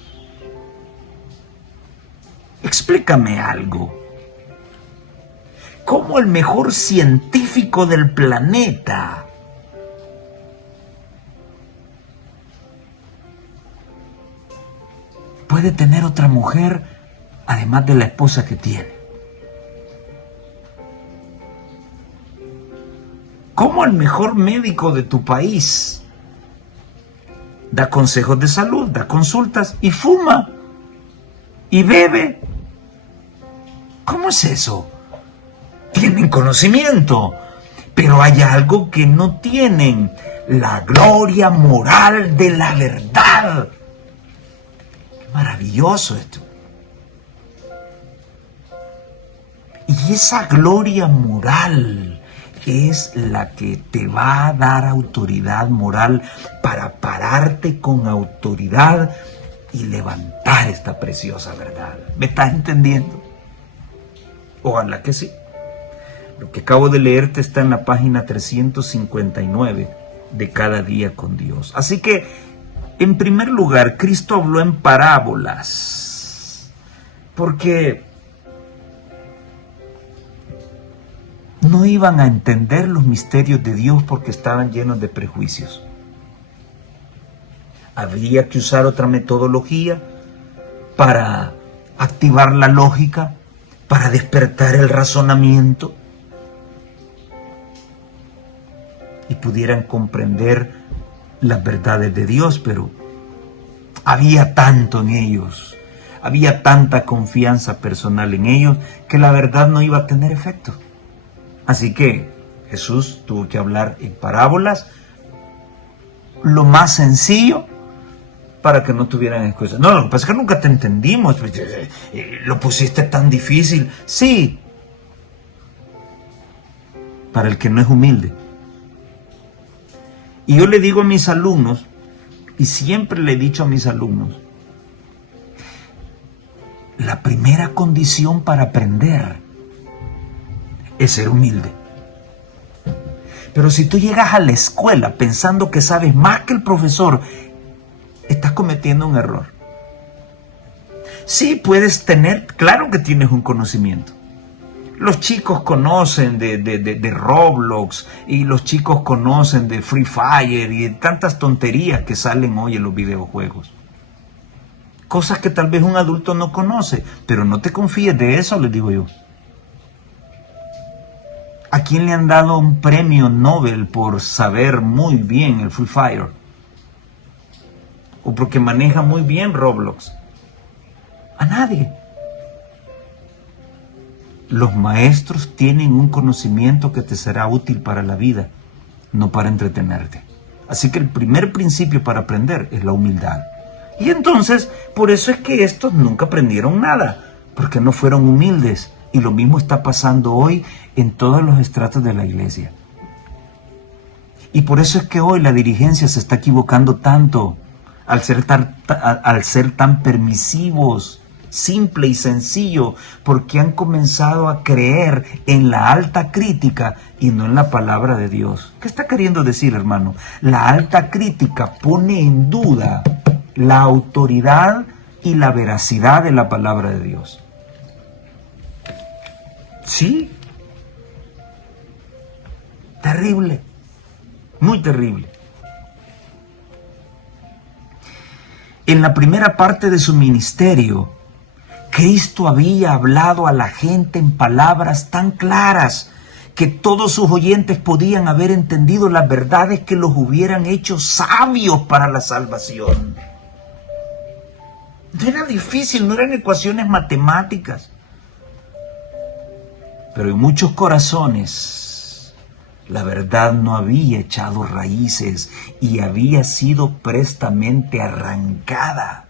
Explícame algo. ¿Cómo el mejor científico del planeta puede tener otra mujer además de la esposa que tiene? ¿Cómo el mejor médico de tu país da consejos de salud, da consultas y fuma y bebe? ¿Cómo es eso? Tienen conocimiento, pero hay algo que no tienen: la gloria moral de la verdad. Maravilloso esto. Y esa gloria moral es la que te va a dar autoridad moral para pararte con autoridad y levantar esta preciosa verdad. ¿Me estás entendiendo? Ojalá que sí. Lo que acabo de leerte está en la página 359 de Cada Día con Dios. Así que, en primer lugar, Cristo habló en parábolas, porque no iban a entender los misterios de Dios porque estaban llenos de prejuicios. Habría que usar otra metodología para activar la lógica, para despertar el razonamiento y pudieran comprender las verdades de Dios, pero había tanto en ellos, había tanta confianza personal en ellos, que la verdad no iba a tener efecto. Así que Jesús tuvo que hablar en parábolas, lo más sencillo, para que no tuvieran excusas. No, lo que pasa es que nunca te entendimos, lo pusiste tan difícil. Sí, para el que no es humilde. Y yo le digo a mis alumnos, y siempre le he dicho a mis alumnos, la primera condición para aprender es ser humilde. Pero si tú llegas a la escuela pensando que sabes más que el profesor, estás cometiendo un error. Sí, puedes tener, claro que tienes un conocimiento, Los chicos conocen de Roblox, y los chicos conocen de Free Fire y de tantas tonterías que salen hoy en los videojuegos. Cosas que tal vez un adulto no conoce, pero no te confíes de eso, les digo yo. ¿A quién le han dado un premio Nobel por saber muy bien el Free Fire? ¿O porque maneja muy bien Roblox? A nadie. Los maestros tienen un conocimiento que te será útil para la vida, no para entretenerte. Así que el primer principio para aprender es la humildad. Y entonces, por eso es que estos nunca aprendieron nada, porque no fueron humildes. Y lo mismo está pasando hoy en todos los estratos de la iglesia. Y por eso es que hoy la dirigencia se está equivocando tanto al ser tan permisivos, simple y sencillo, porque han comenzado a creer en la alta crítica y no en la palabra de Dios. ¿Qué está queriendo decir, hermano? La alta crítica pone en duda la autoridad y la veracidad de la palabra de Dios. Sí. Terrible. Muy terrible. En la primera parte de su ministerio, Cristo había hablado a la gente en palabras tan claras que todos sus oyentes podían haber entendido las verdades que los hubieran hecho sabios para la salvación. No era difícil, no eran ecuaciones matemáticas. Pero en muchos corazones la verdad no había echado raíces y había sido prestamente arrancada.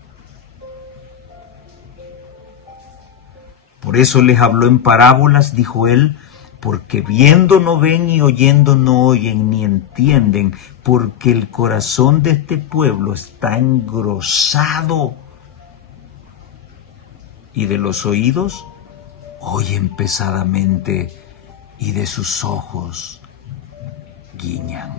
Por eso les habló en parábolas, dijo él, porque viendo no ven y oyendo no oyen ni entienden, porque el corazón de este pueblo está engrosado y de los oídos oyen pesadamente y de sus ojos guiñan.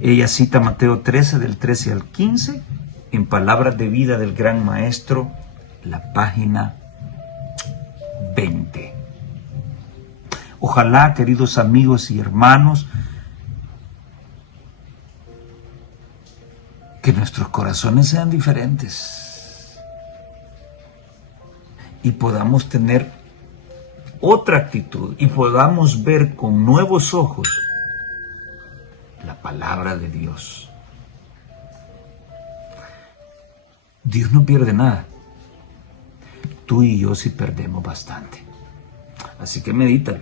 Ella cita Mateo 13 del 13 al 15 en Palabras de Vida del Gran Maestro, la página 20. Ojalá, queridos amigos y hermanos, que nuestros corazones sean diferentes y podamos tener otra actitud y podamos ver con nuevos ojos la palabra de Dios. Dios no pierde nada. Tú y yo sí perdemos bastante. Así que medítalo.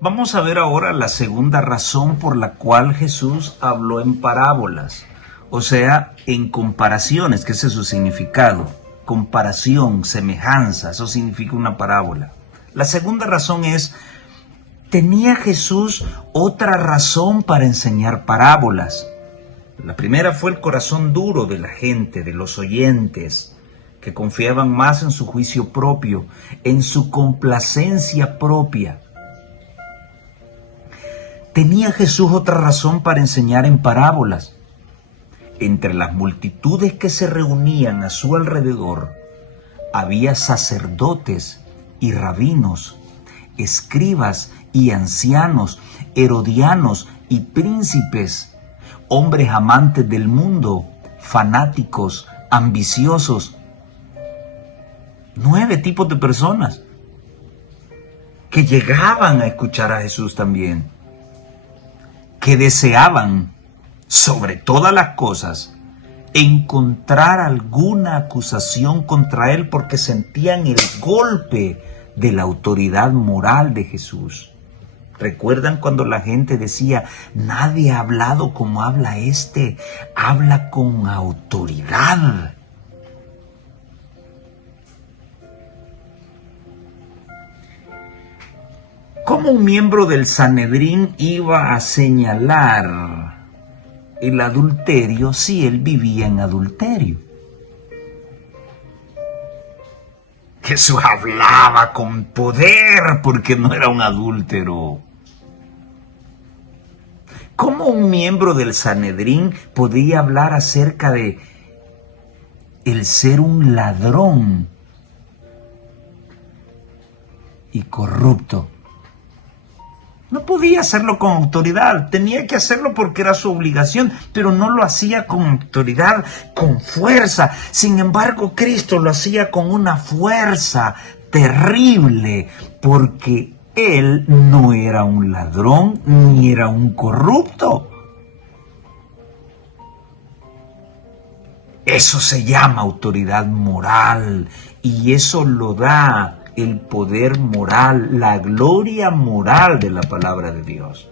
Vamos a ver ahora la segunda razón por la cual Jesús habló en parábolas, o sea, en comparaciones, que ese es su significado. Comparación, semejanza, eso significa una parábola. La segunda razón es, ¿tenía Jesús otra razón para enseñar parábolas? La primera fue el corazón duro de la gente, de los oyentes, que confiaban más en su juicio propio, en su complacencia propia. ¿Tenía Jesús otra razón para enseñar en parábolas? Entre las multitudes que se reunían a su alrededor, había sacerdotes y rabinos, escribas y ancianos, herodianos y príncipes, hombres amantes del mundo, fanáticos, ambiciosos. 9 tipos de personas que llegaban a escuchar a Jesús también, que deseaban, sobre todas las cosas, encontrar alguna acusación contra él porque sentían el golpe de la autoridad moral de Jesús. ¿Recuerdan cuando la gente decía, nadie ha hablado como habla este, habla con autoridad? ¿Cómo un miembro del Sanedrín iba a señalar el adulterio si él vivía en adulterio? Jesús hablaba con poder porque no era un adúltero. ¿Cómo un miembro del Sanedrín podía hablar acerca de el ser un ladrón y corrupto. No podía hacerlo con autoridad, tenía que hacerlo porque era su obligación, pero no lo hacía con autoridad, con fuerza. Sin embargo, Cristo lo hacía con una fuerza terrible, porque Él no era un ladrón ni era un corrupto. Eso se llama autoridad moral y eso lo da el poder moral, la gloria moral de la palabra de Dios.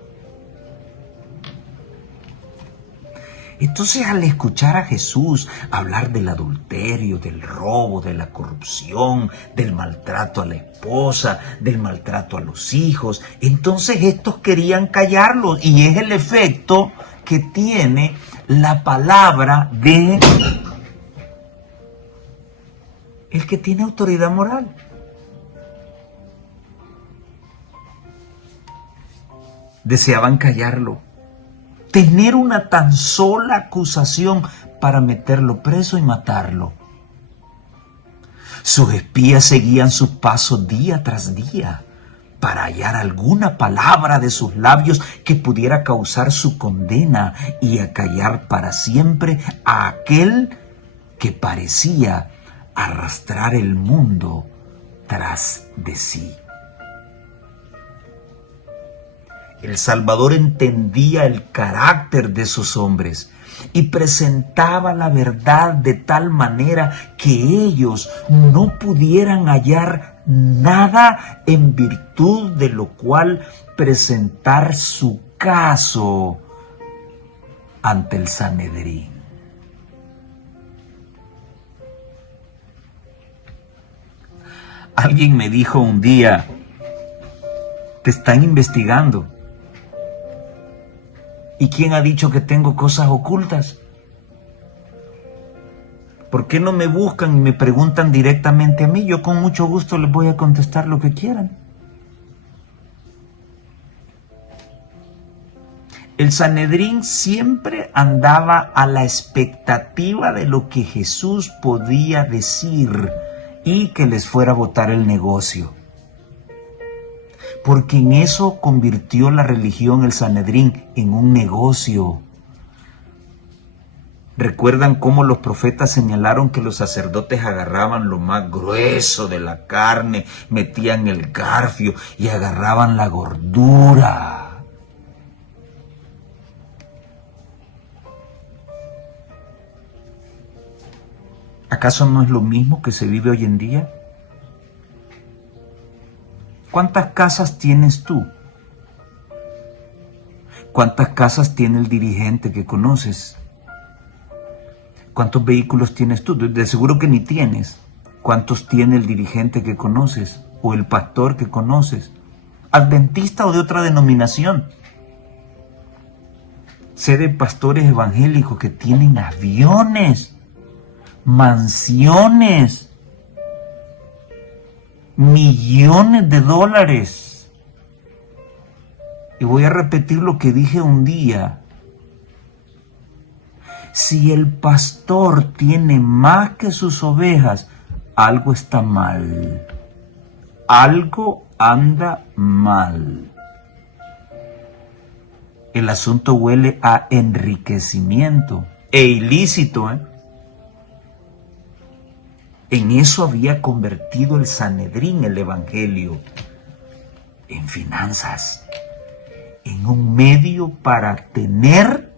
Entonces, al escuchar a Jesús hablar del adulterio, del robo, de la corrupción, del maltrato a la esposa, del maltrato a los hijos, entonces estos querían callarlo, y es el efecto que tiene la palabra de el que tiene autoridad moral. Deseaban callarlo, tener una tan sola acusación para meterlo preso y matarlo. Sus espías seguían sus pasos día tras día para hallar alguna palabra de sus labios que pudiera causar su condena y acallar para siempre a aquel que parecía arrastrar el mundo tras de sí. El Salvador entendía el carácter de esos hombres y presentaba la verdad de tal manera que ellos no pudieran hallar nada en virtud de lo cual presentar su caso ante el Sanedrín. Alguien me dijo un día: te están investigando. ¿Y quién ha dicho que tengo cosas ocultas? ¿Por qué no me buscan y me preguntan directamente a mí? Yo con mucho gusto les voy a contestar lo que quieran. El Sanedrín siempre andaba a la expectativa de lo que Jesús podía decir y que les fuera a botar el negocio. Porque en eso convirtió la religión, el Sanedrín, en un negocio. ¿Recuerdan cómo los profetas señalaron que los sacerdotes agarraban lo más grueso de la carne, metían el garfio y agarraban la gordura? ¿Acaso no es lo mismo que se vive hoy en día? ¿Cuántas casas tienes tú? ¿Cuántas casas tiene el dirigente que conoces? ¿Cuántos vehículos tienes tú? De seguro que ni tienes. ¿Cuántos tiene el dirigente que conoces? ¿O el pastor que conoces? ¿Adventista o de otra denominación? Sé de pastores evangélicos que tienen aviones, mansiones, millones de dólares. Y voy a repetir lo que dije un día. Si el pastor tiene más que sus ovejas, algo está mal. Algo anda mal. El asunto huele a enriquecimiento e ilícito, En eso había convertido el Sanedrín el evangelio, en finanzas, en un medio para tener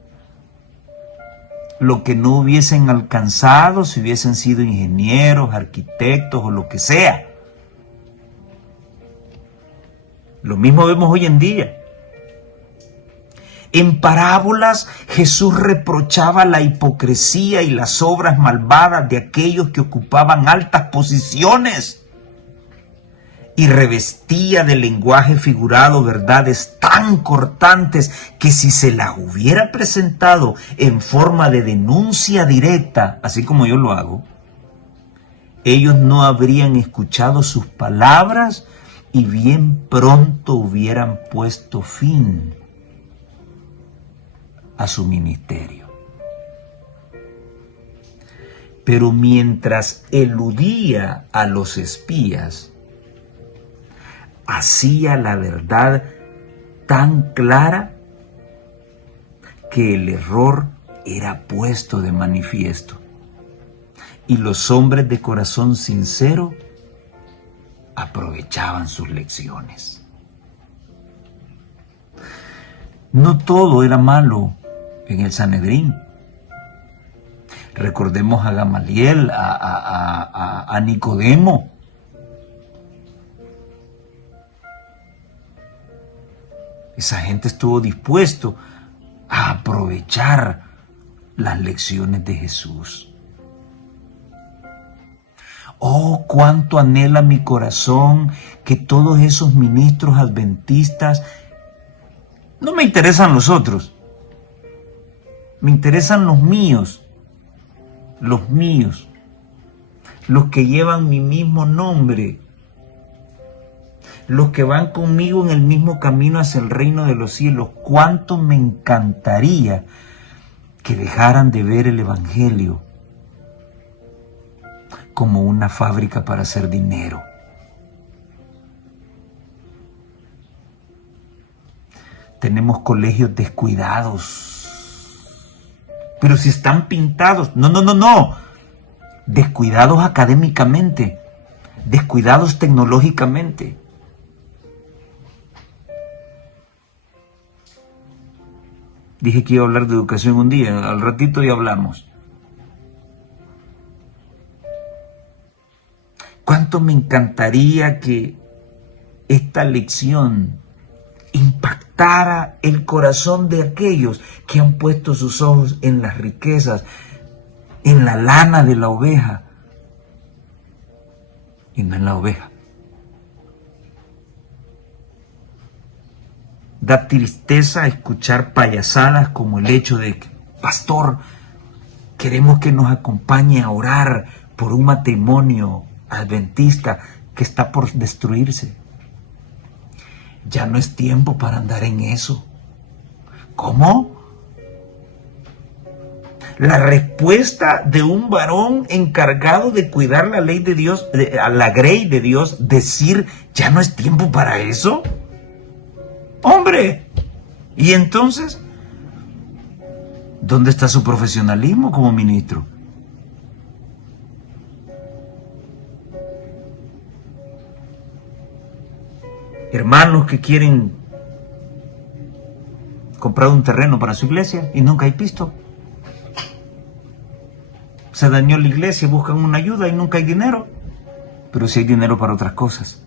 lo que no hubiesen alcanzado si hubiesen sido ingenieros, arquitectos o lo que sea. Lo mismo vemos hoy en día. En parábolas, Jesús reprochaba la hipocresía y las obras malvadas de aquellos que ocupaban altas posiciones y revestía de lenguaje figurado verdades tan cortantes que si se las hubiera presentado en forma de denuncia directa, así como yo lo hago, ellos no habrían escuchado sus palabras y bien pronto hubieran puesto fin a su ministerio. Pero mientras eludía a los espías, hacía la verdad tan clara que el error era puesto de manifiesto. Y los hombres de corazón sincero aprovechaban sus lecciones. No todo era malo en el Sanedrín. Recordemos a Gamaliel, a Nicodemo. Esa gente estuvo dispuesto a aprovechar las lecciones de Jesús. Oh, cuánto anhela mi corazón que todos esos ministros adventistas, no me interesan los otros, me interesan los míos, los que llevan mi mismo nombre, los que van conmigo en el mismo camino hacia el reino de los cielos. Cuánto me encantaría que dejaran de ver el evangelio como una fábrica para hacer dinero. Tenemos colegios descuidados, pero si están pintados, no, descuidados académicamente, descuidados tecnológicamente. Dije que iba a hablar de educación un día, al ratito ya hablamos. ¿Cuánto me encantaría que esta lección impactara el corazón de aquellos que han puesto sus ojos en las riquezas, en la lana de la oveja, y no en la oveja? Da tristeza escuchar payasadas como el hecho de que, pastor, queremos que nos acompañe a orar por un matrimonio adventista que está por destruirse. Ya no es tiempo para andar en eso. ¿Cómo? La respuesta de un varón encargado de cuidar la ley de Dios, a la grey de Dios, decir, ya no es tiempo para eso. Hombre, y entonces, ¿dónde está su profesionalismo como ministro? Hermanos que quieren comprar un terreno para su iglesia y nunca hay pisto. Se dañó la iglesia, buscan una ayuda y nunca hay dinero. Pero sí hay dinero para otras cosas.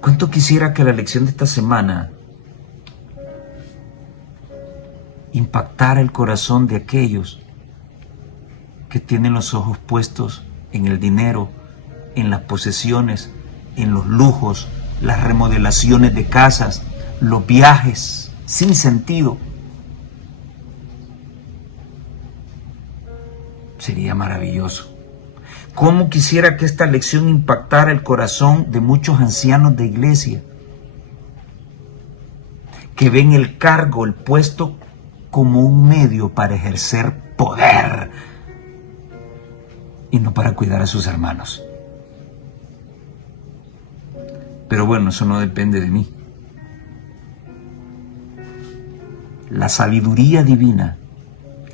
¿Cuánto quisiera que la lección de esta semana impactara el corazón de aquellos que tienen los ojos puestos en el dinero, en las posesiones, en los lujos, las remodelaciones de casas, los viajes sin sentido? Sería maravilloso. ¿Cómo quisiera que esta lección impactara el corazón de muchos ancianos de iglesia que ven el cargo, el puesto como un medio para ejercer poder y no para cuidar a sus hermanos? Pero bueno, eso no depende de mí. La sabiduría divina,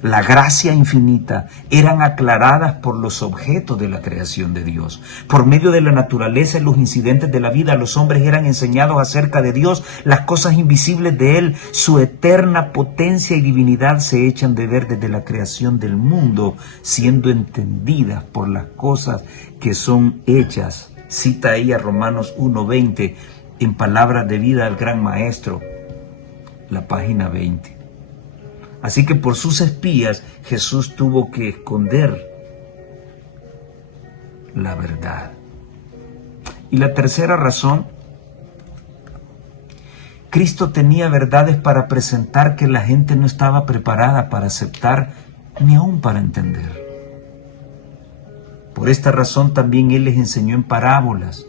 la gracia infinita, eran aclaradas por los objetos de la creación de Dios. Por medio de la naturaleza y los incidentes de la vida, los hombres eran enseñados acerca de Dios, las cosas invisibles de Él. Su eterna potencia y divinidad se echan de ver desde la creación del mundo, siendo entendidas por las cosas que son hechas. Cita ahí a Romanos 1:20, en palabras de vida al gran maestro, la página 20. Así que por sus espías Jesús tuvo que esconder la verdad. Y la tercera razón, Cristo tenía verdades para presentar que la gente no estaba preparada para aceptar ni aún para entender. Por esta razón también Él les enseñó en parábolas,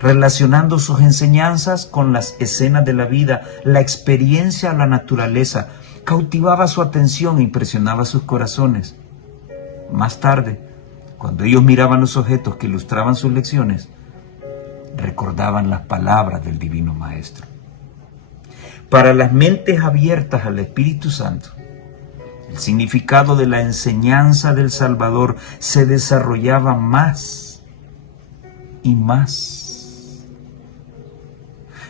relacionando sus enseñanzas con las escenas de la vida, la experiencia, la naturaleza. Cautivaba su atención e impresionaba sus corazones. Más tarde, cuando ellos miraban los objetos que ilustraban sus lecciones, recordaban las palabras del Divino Maestro. Para las mentes abiertas al Espíritu Santo, el significado de la enseñanza del Salvador se desarrollaba más y más.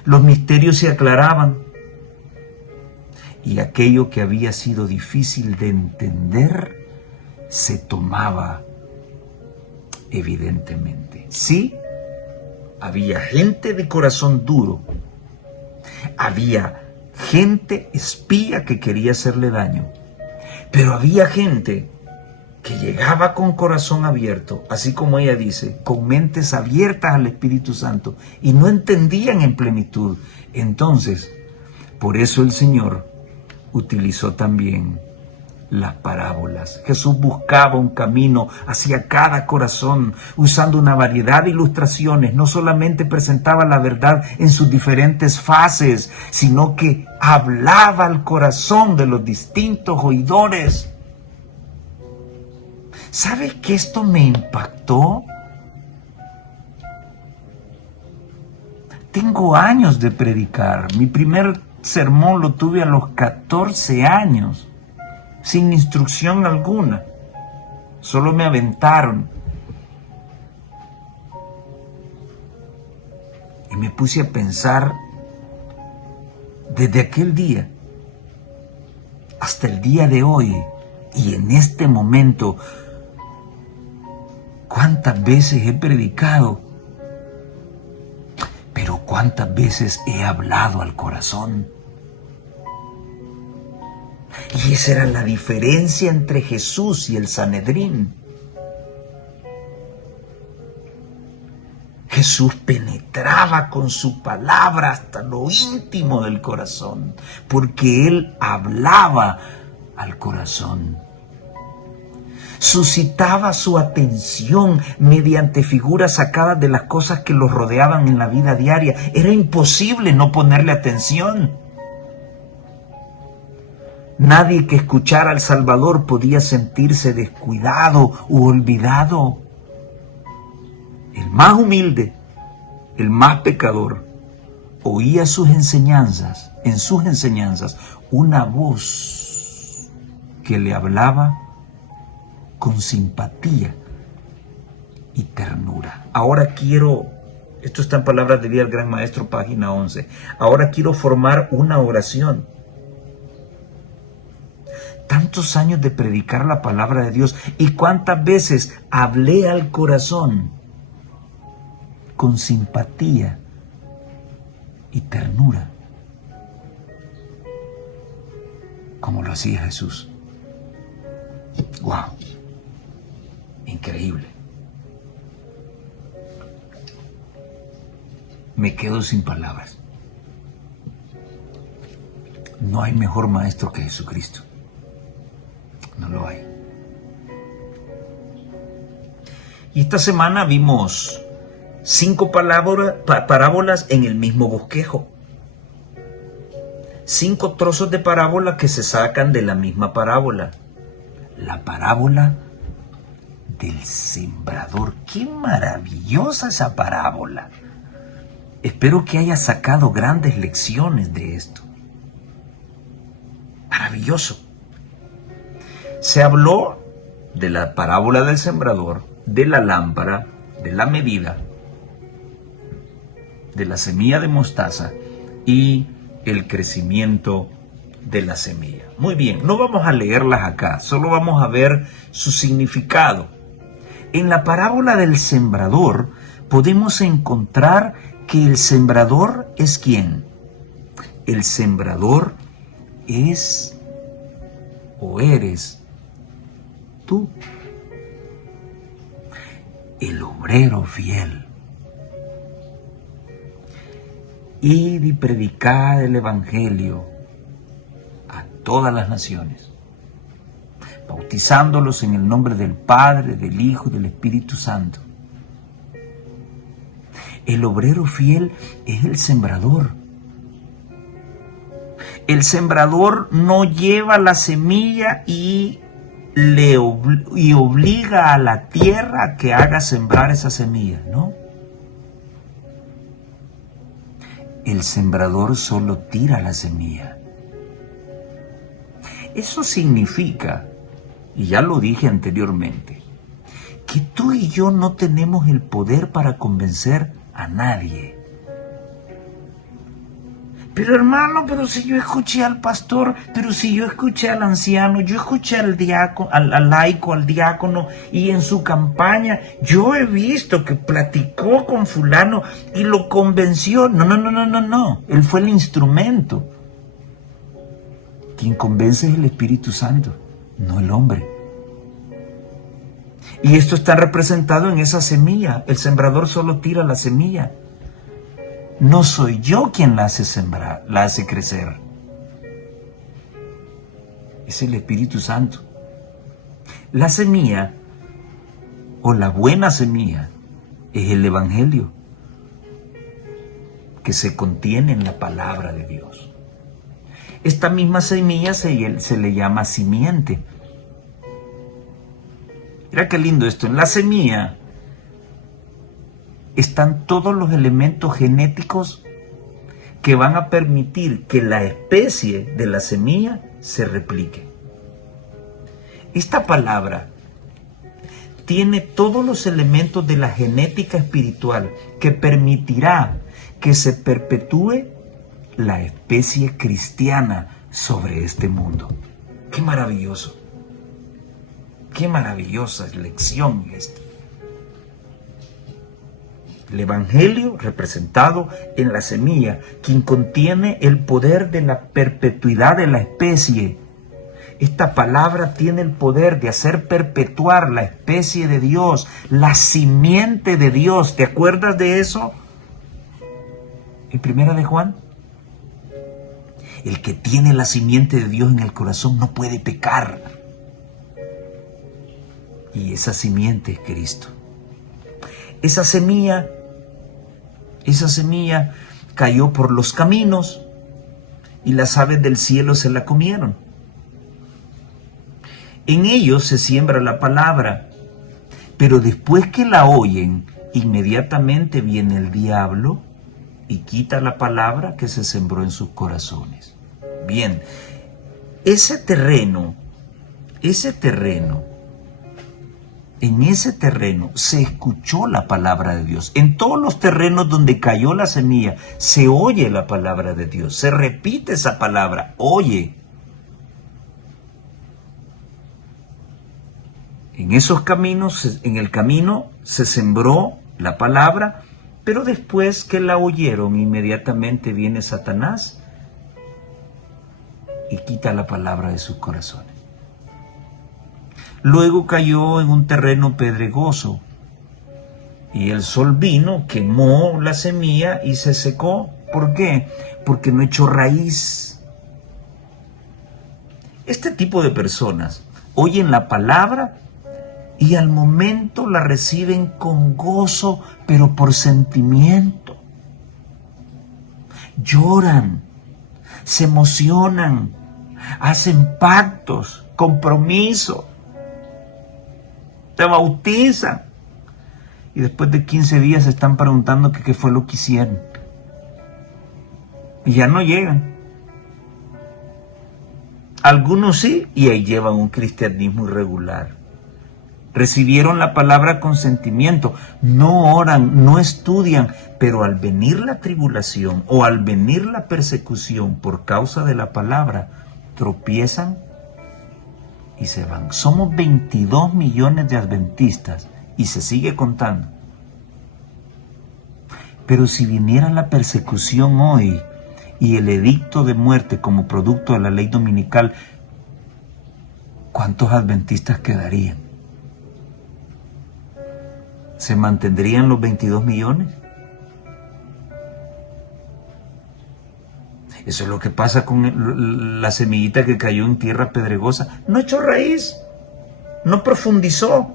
Los misterios se aclaraban y aquello que había sido difícil de entender se tomaba evidentemente. Sí, había gente de corazón duro, había gente espía que quería hacerle daño, pero había gente que llegaba con corazón abierto, así como ella dice, con mentes abiertas al Espíritu Santo, y no entendían en plenitud. Entonces, por eso el Señor utilizó también las parábolas. Jesús buscaba un camino hacia cada corazón, usando una variedad de ilustraciones. No solamente presentaba la verdad en sus diferentes fases, sino que hablaba al corazón de los distintos oidores. ¿Sabe que esto me impactó? Tengo años de predicar. Mi primer sermón lo tuve a los 14 años, sin instrucción alguna. Solo me aventaron. Y me puse a pensar, desde aquel día hasta el día de hoy y en este momento, ¿cuántas veces he predicado? Pero ¿cuántas veces he hablado al corazón? Y esa era la diferencia entre Jesús y el Sanedrín. Jesús penetraba con su palabra hasta lo íntimo del corazón, porque Él hablaba al corazón. Suscitaba su atención mediante figuras sacadas de las cosas que los rodeaban en la vida diaria. Era imposible no ponerle atención. Nadie que escuchara al Salvador podía sentirse descuidado u olvidado. El más humilde, el más pecador, oía en sus enseñanzas, una voz que le hablaba con simpatía y ternura. Ahora quiero, esto está en Palabras de Vida del Gran Maestro, página 11. Ahora quiero formar una oración. Tantos años de predicar la palabra de Dios, y cuántas veces hablé al corazón con simpatía y ternura, como lo hacía Jesús. ¡Wow! Increíble. Me quedo sin palabras. No hay mejor maestro que Jesucristo. No lo hay. Y esta semana vimos 5 parábolas en el mismo bosquejo. 5 trozos de parábola que se sacan de la misma parábola. La parábola del sembrador. ¡Qué maravillosa esa parábola! Espero que haya sacado grandes lecciones de esto. Maravilloso. Se habló de la parábola del sembrador, de la lámpara, de la medida, de la semilla de mostaza y el crecimiento de la semilla. Muy bien, no vamos a leerlas acá, solo vamos a ver su significado. En la parábola del sembrador podemos encontrar que el sembrador es ¿quién? El sembrador es o eres tú, el obrero fiel. Id y predicad el Evangelio a todas las naciones, bautizándolos en el nombre del Padre, del Hijo y del Espíritu Santo. El obrero fiel es el sembrador. El sembrador no lleva la semilla y obliga a la tierra a que haga sembrar esa semilla, ¿no? el sembrador solo tira la semilla. Eso significa, y ya lo dije anteriormente, que tú y yo no tenemos el poder para convencer a nadie. Pero hermano, pero si yo escuché al pastor, pero si yo escuché al anciano, yo escuché al diácono, al laico, al diácono, y en su campaña yo he visto que platicó con fulano y lo convenció. No. Él fue el instrumento. Quien convence es el Espíritu Santo, no el hombre. Y esto está representado en esa semilla. El sembrador solo tira la semilla. No soy yo quien la hace sembrar, la hace crecer. Es el Espíritu Santo. La semilla, o la buena semilla, es el Evangelio, que se contiene en la palabra de Dios. Esta misma semilla se le llama simiente. Mira qué lindo esto. En la semilla están todos los elementos genéticos que van a permitir que la especie de la semilla se replique. Esta palabra tiene todos los elementos de la genética espiritual que permitirá que se perpetúe la especie cristiana sobre este mundo. ¡Qué maravilloso! ¡Qué maravillosa lección esta! El Evangelio representado en la semilla, quien contiene el poder de la perpetuidad de la especie. Esta palabra tiene el poder de hacer perpetuar la especie de Dios, la simiente de Dios. ¿Te acuerdas de eso? En Primera de Juan. El que tiene la simiente de Dios en el corazón no puede pecar. Y esa simiente es Cristo. Esa semilla cayó por los caminos y las aves del cielo se la comieron. En ellos se siembra la palabra, pero después que la oyen, inmediatamente viene el diablo y quita la palabra que se sembró en sus corazones. Bien, ese terreno, en ese terreno se escuchó la palabra de Dios. En todos los terrenos donde cayó la semilla, se oye la palabra de Dios, se repite esa palabra, oye. En esos caminos, en el camino se sembró la palabra, pero después que la oyeron, inmediatamente viene Satanás y quita la palabra de sus corazones. Luego cayó en un terreno pedregoso y el sol vino, quemó la semilla y se secó. ¿Por qué? Porque no echó raíz. Este tipo de personas oyen la palabra y al momento la reciben con gozo, pero por sentimiento. Lloran, se emocionan, hacen pactos, compromisos, te bautizan. Y después de 15 días se están preguntando qué fue lo que hicieron. Y ya no llegan. Algunos sí, y ahí llevan un cristianismo irregular. Recibieron la palabra con sentimiento, no oran, no estudian, pero al venir la tribulación o al venir la persecución por causa de la palabra, tropiezan y se van. Somos 22 millones de adventistas y se sigue contando. Pero si viniera la persecución hoy y el edicto de muerte como producto de la ley dominical, ¿cuántos adventistas quedarían? ¿Se mantendrían los 22 millones? Eso es lo que pasa con la semillita que cayó en tierra pedregosa. No echó raíz, no profundizó,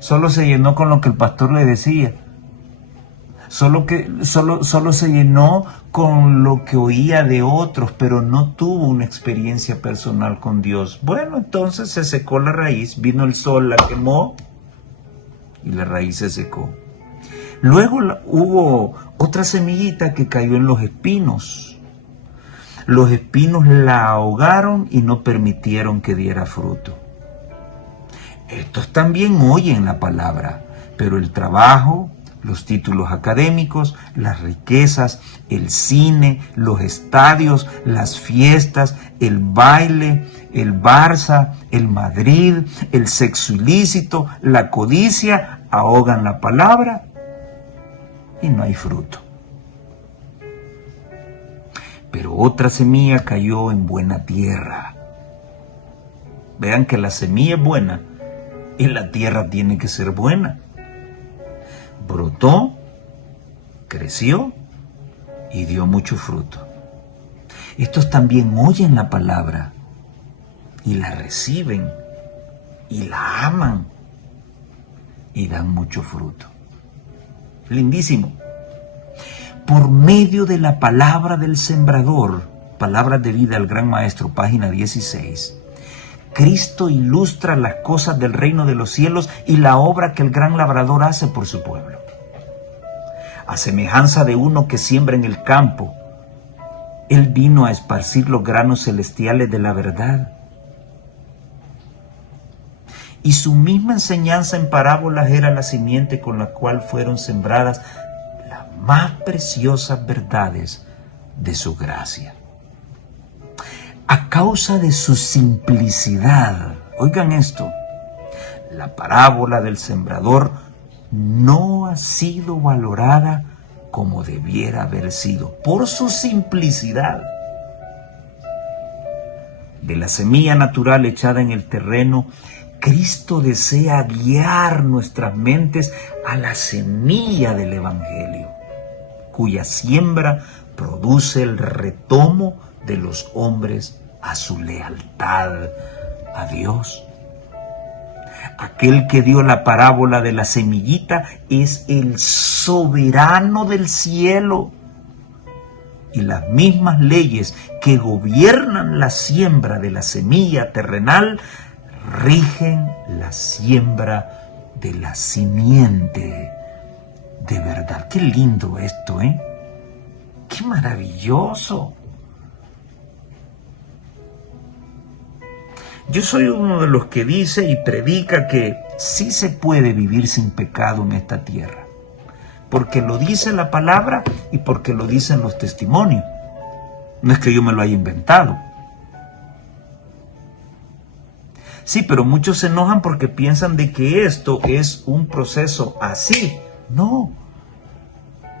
solo se llenó con lo que el pastor le decía. Solo se llenó con lo que oía de otros, pero no tuvo una experiencia personal con Dios. Bueno, entonces se secó la raíz, vino el sol, la quemó y la raíz se secó. Luego hubo otra semillita que cayó en los espinos. Los espinos la ahogaron y no permitieron que diera fruto. Estos también oyen la palabra, pero el trabajo, los títulos académicos, las riquezas, el cine, los estadios, las fiestas, el baile, el Barça, el Madrid, el sexo ilícito, la codicia, ahogan la palabra y no hay fruto. Pero otra semilla cayó en buena tierra. Vean que la semilla es buena y la tierra tiene que ser buena. Brotó, creció y dio mucho fruto. Estos también oyen la palabra y la reciben y la aman y dan mucho fruto. Lindísimo. Por medio de la palabra del sembrador, Palabras de Vida al Gran Maestro, página 16, Cristo ilustra las cosas del reino de los cielos y la obra que el gran labrador hace por su pueblo. A semejanza de uno que siembra en el campo, Él vino a esparcir los granos celestiales de la verdad. Y su misma enseñanza en parábolas era la simiente con la cual fueron sembradas las más preciosas verdades de su gracia. A causa de su simplicidad, oigan esto, la parábola del sembrador no ha sido valorada como debiera haber sido, por su simplicidad. De la semilla natural echada en el terreno, Cristo desea guiar nuestras mentes a la semilla del Evangelio, cuya siembra produce el retomo de los hombres a su lealtad a Dios. Aquel que dio la parábola de la semillita es el soberano del cielo. Y las mismas leyes que gobiernan la siembra de la semilla terrenal rigen la siembra de la simiente de verdad. Qué lindo esto, ¿eh? Qué maravilloso. Yo soy uno de los que dice y predica que sí se puede vivir sin pecado en esta tierra, porque lo dice la palabra y porque lo dicen los testimonios. No es que yo me lo haya inventado. Sí, pero muchos se enojan porque piensan de que esto es un proceso así. No.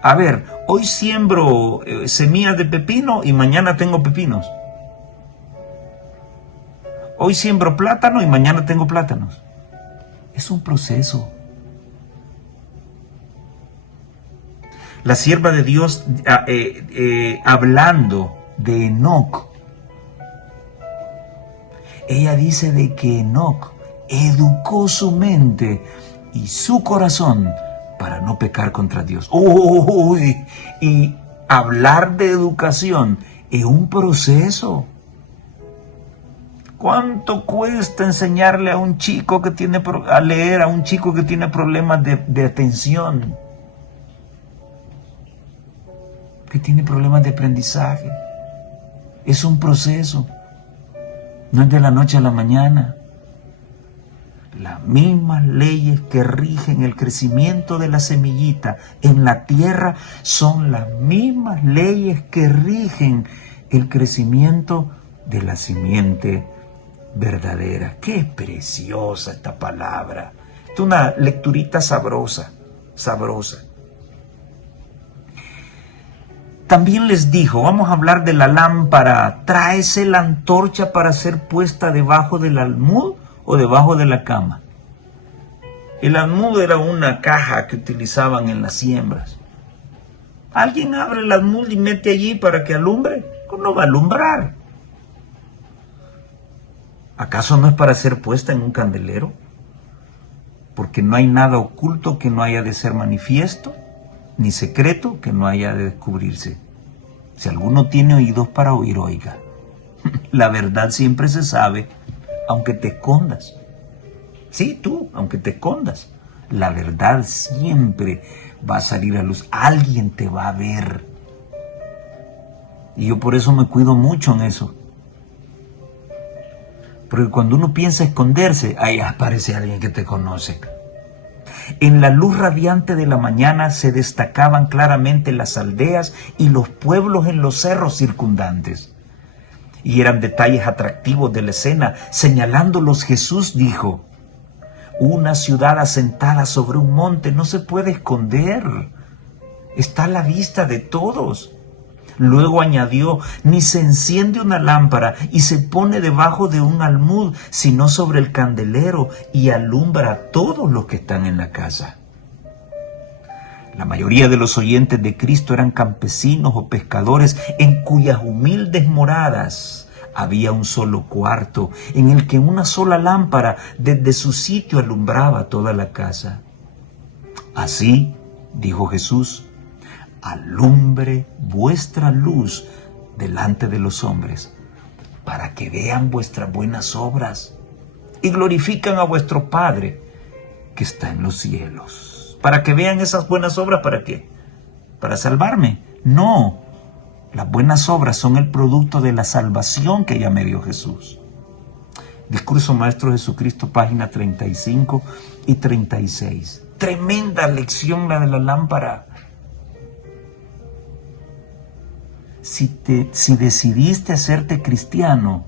A ver, hoy siembro semillas de pepino y mañana tengo pepinos. Hoy siembro plátano y mañana tengo plátanos. Es un proceso. La sierva de Dios, hablando de Enoc, ella dice de que Enoc educó su mente y su corazón para no pecar contra Dios. Y hablar de educación es un proceso. ¿Cuánto cuesta enseñarle a un chico que tiene a leer a un chico que tiene problemas de atención? Que tiene problemas de aprendizaje. Es un proceso. No es de la noche a la mañana. Las mismas leyes que rigen el crecimiento de la semillita en la tierra son las mismas leyes que rigen el crecimiento de la simiente verdadera. Qué preciosa esta palabra. Es una lecturita sabrosa, sabrosa. También les dijo, vamos a hablar de la lámpara. ¿Tráese la antorcha para ser puesta debajo del almud o debajo de la cama? El almud era una caja que utilizaban en las siembras. ¿Alguien abre el almud y mete allí para que alumbre? No va a alumbrar. ¿Acaso no es para ser puesta en un candelero? Porque no hay nada oculto que no haya de ser manifiesto, ni secreto que no haya de descubrirse. Si alguno tiene oídos para oír, oiga. La verdad siempre se sabe, aunque te escondas. Sí, tú, aunque te escondas. La verdad siempre va a salir a luz. Alguien te va a ver. Y yo por eso me cuido mucho en eso. Porque cuando uno piensa esconderse, ahí aparece alguien que te conoce. En la luz radiante de la mañana se destacaban claramente las aldeas y los pueblos en los cerros circundantes. Y eran detalles atractivos de la escena. Señalándolos, Jesús dijo: una ciudad asentada sobre un monte no se puede esconder. Está a la vista de todos. Luego añadió: ni se enciende una lámpara y se pone debajo de un almud, sino sobre el candelero, y alumbra a todos los que están en la casa. La mayoría de los oyentes de Cristo eran campesinos o pescadores en cuyas humildes moradas había un solo cuarto, en el que una sola lámpara desde su sitio alumbraba toda la casa. Así, dijo Jesús, alumbre vuestra luz delante de los hombres, para que vean vuestras buenas obras y glorifican a vuestro Padre que está en los cielos. Para que vean esas buenas obras, ¿para qué? ¿Para salvarme? No, las buenas obras son el producto de la salvación que ya me dio Jesús. Discurso Maestro Jesucristo, página 35 y 36. Tremenda lección la de la lámpara. Si decidiste hacerte cristiano,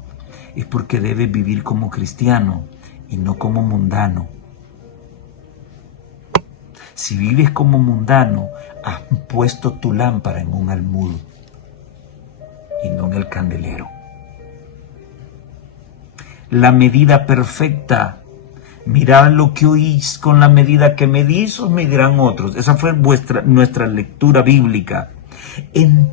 es porque debes vivir como cristiano y no como mundano. Si vives como mundano, has puesto tu lámpara en un almud y no en el candelero. La medida perfecta. Mirad lo que oís, con la medida que medís os medirán otros. Esa fue nuestra lectura bíblica. En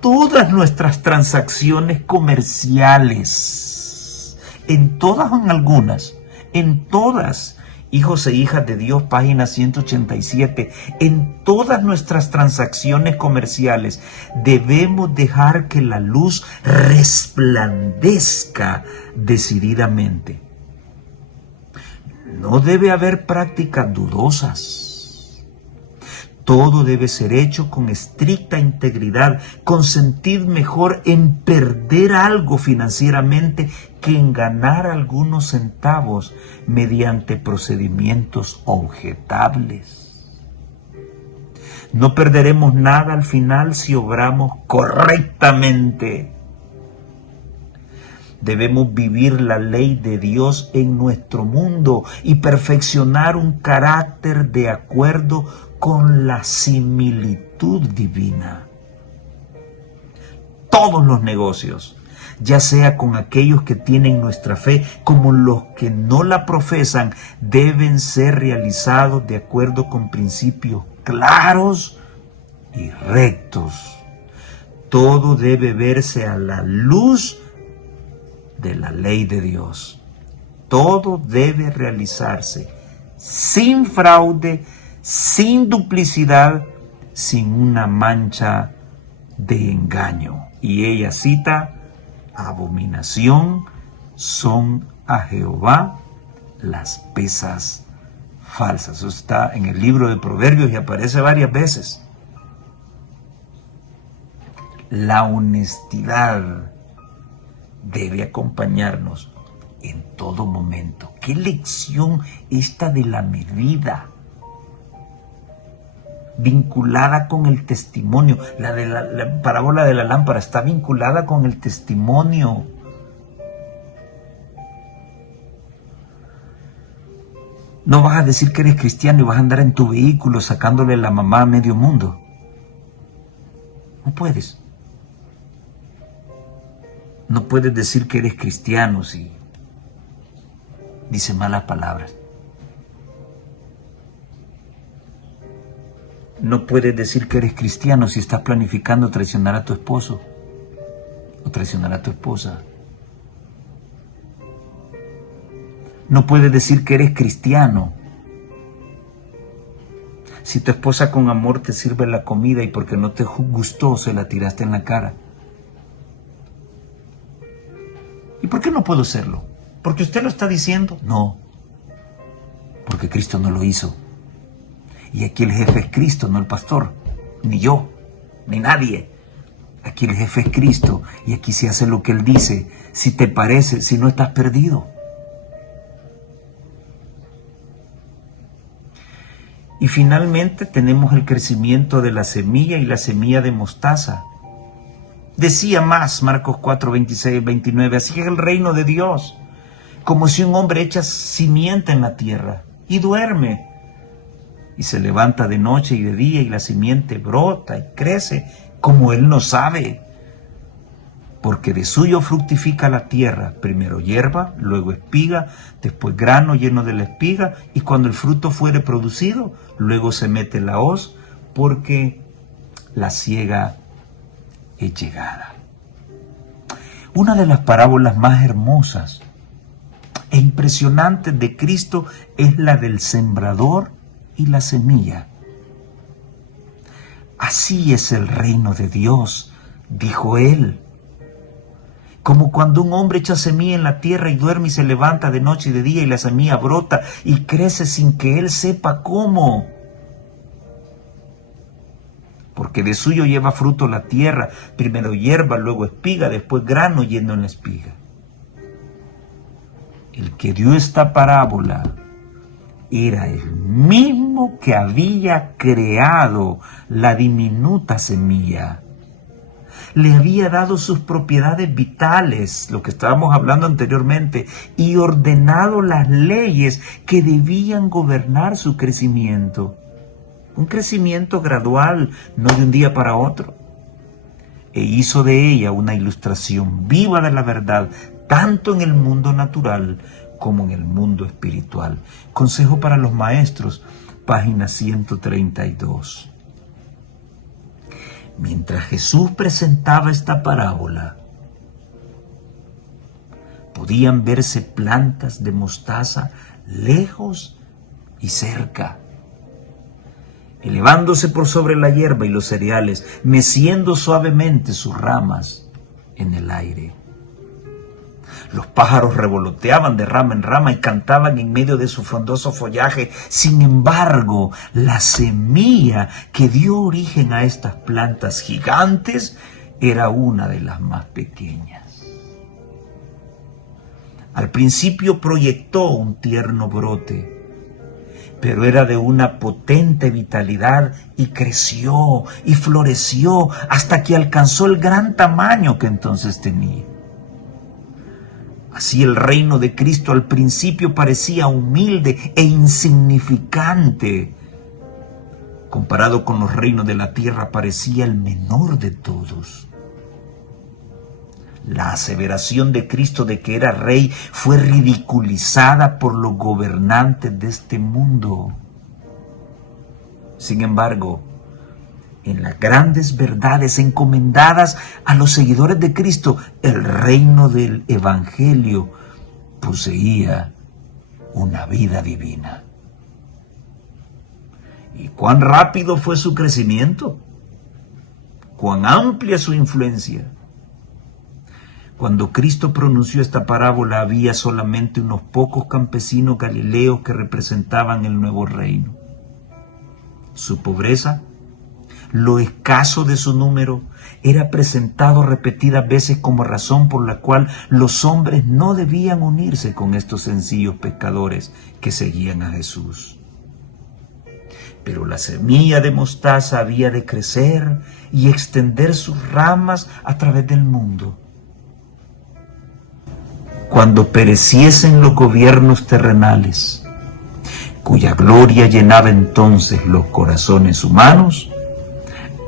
todas nuestras transacciones comerciales, en todas o en algunas, en todas, hijos e hijas de Dios, página 187, en todas nuestras transacciones comerciales debemos dejar que la luz resplandezca decididamente. No debe haber prácticas dudosas. Todo debe ser hecho con estricta integridad, con sentir mejor en perder algo financieramente que en ganar algunos centavos mediante procedimientos objetables. No perderemos nada al final si obramos correctamente. Debemos vivir la ley de Dios en nuestro mundo y perfeccionar un carácter de acuerdo con la similitud divina. Todos los negocios, ya sea con aquellos que tienen nuestra fe como los que no la profesan, deben ser realizados de acuerdo con principios claros y rectos. Todo debe verse a la luz de la ley de Dios. Todo debe realizarse sin fraude, sin duplicidad, sin una mancha de engaño. Y ella cita: abominación son a Jehová las pesas falsas. Eso está en el libro de Proverbios y aparece varias veces. La honestidad debe acompañarnos en todo momento. ¿Qué lección esta de la medida? Vinculada con el testimonio. La de la parábola de la lámpara está vinculada con el testimonio. No vas a decir que eres cristiano y vas a andar en tu vehículo sacándole la mamá a medio mundo. No puedes. No puedes decir que eres cristiano si dices malas palabras. No puedes decir que eres cristiano si estás planificando traicionar a tu esposo o traicionar a tu esposa. No puedes decir que eres cristiano si tu esposa con amor te sirve la comida y porque no te gustó se la tiraste en la cara. ¿Y por qué no puedo serlo? ¿Porque usted lo está diciendo? No, porque Cristo no lo hizo. Y aquí el jefe es Cristo, no el pastor, ni yo, ni nadie. Aquí el jefe es Cristo y aquí se hace lo que Él dice. Si te parece, si no, estás perdido. Y finalmente tenemos el crecimiento de la semilla y la semilla de mostaza. Decía más Marcos 4, 26 y 29, así es el reino de Dios, como si un hombre echa simiente en la tierra y duerme. Y se levanta de noche y de día y la simiente brota y crece como él no sabe. Porque de suyo fructifica la tierra, primero hierba, luego espiga, después grano lleno de la espiga, y cuando el fruto fuere producido, luego se mete la hoz, porque la siega es llegada. Una de las parábolas más hermosas e impresionantes de Cristo es la del sembrador y la semilla. Así es el reino de Dios, dijo él. Como cuando un hombre echa semilla en la tierra y duerme y se levanta de noche y de día y la semilla brota y crece sin que él sepa cómo. Porque de suyo lleva fruto la tierra, primero hierba, luego espiga, después grano lleno en la espiga. El que dio esta parábola era el mismo que había creado la diminuta semilla. Le había dado sus propiedades vitales, lo que estábamos hablando anteriormente, y ordenado las leyes que debían gobernar su crecimiento. Un crecimiento gradual, no de un día para otro. E hizo de ella una ilustración viva de la verdad, tanto en el mundo natural como en el mundo espiritual. Consejo para los maestros, página 132. Mientras Jesús presentaba esta parábola, podían verse plantas de mostaza lejos y cerca, elevándose por sobre la hierba y los cereales, meciendo suavemente sus ramas en el aire. Los pájaros revoloteaban de rama en rama y cantaban en medio de su frondoso follaje. Sin embargo, la semilla que dio origen a estas plantas gigantes era una de las más pequeñas. Al principio proyectó un tierno brote, pero era de una potente vitalidad y creció y floreció hasta que alcanzó el gran tamaño que entonces tenía. Así el reino de Cristo al principio parecía humilde e insignificante. Comparado con los reinos de la tierra, parecía el menor de todos. La aseveración de Cristo de que era rey fue ridiculizada por los gobernantes de este mundo. Sin embargo, en las grandes verdades encomendadas a los seguidores de Cristo, el reino del Evangelio poseía una vida divina. ¿Y cuán rápido fue su crecimiento? ¿Cuán amplia su influencia? Cuando Cristo pronunció esta parábola, había solamente unos pocos campesinos galileos que representaban el nuevo reino. Su pobreza, lo escaso de su número, era presentado repetidas veces como razón por la cual los hombres no debían unirse con estos sencillos pescadores que seguían a Jesús. Pero la semilla de mostaza había de crecer y extender sus ramas a través del mundo. Cuando pereciesen los gobiernos terrenales, cuya gloria llenaba entonces los corazones humanos,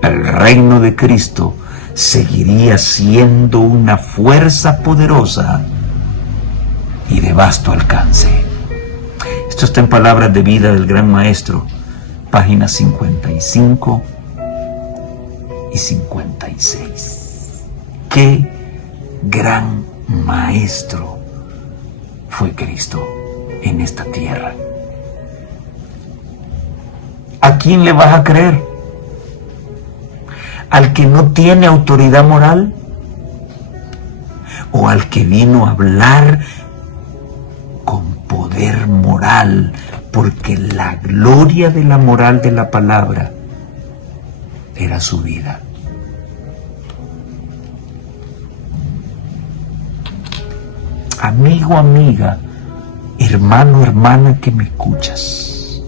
el reino de Cristo seguiría siendo una fuerza poderosa y de vasto alcance. Esto está en Palabras de Vida del Gran Maestro, páginas 55 y 56. ¡Qué gran maestro fue Cristo en esta tierra! ¿A quién le vas a creer? ¿Al que no tiene autoridad moral? ¿O al que vino a hablar con poder moral porque la gloria de la moral de la palabra era su vida. Amigo, amiga, hermano, hermana que me escuchas,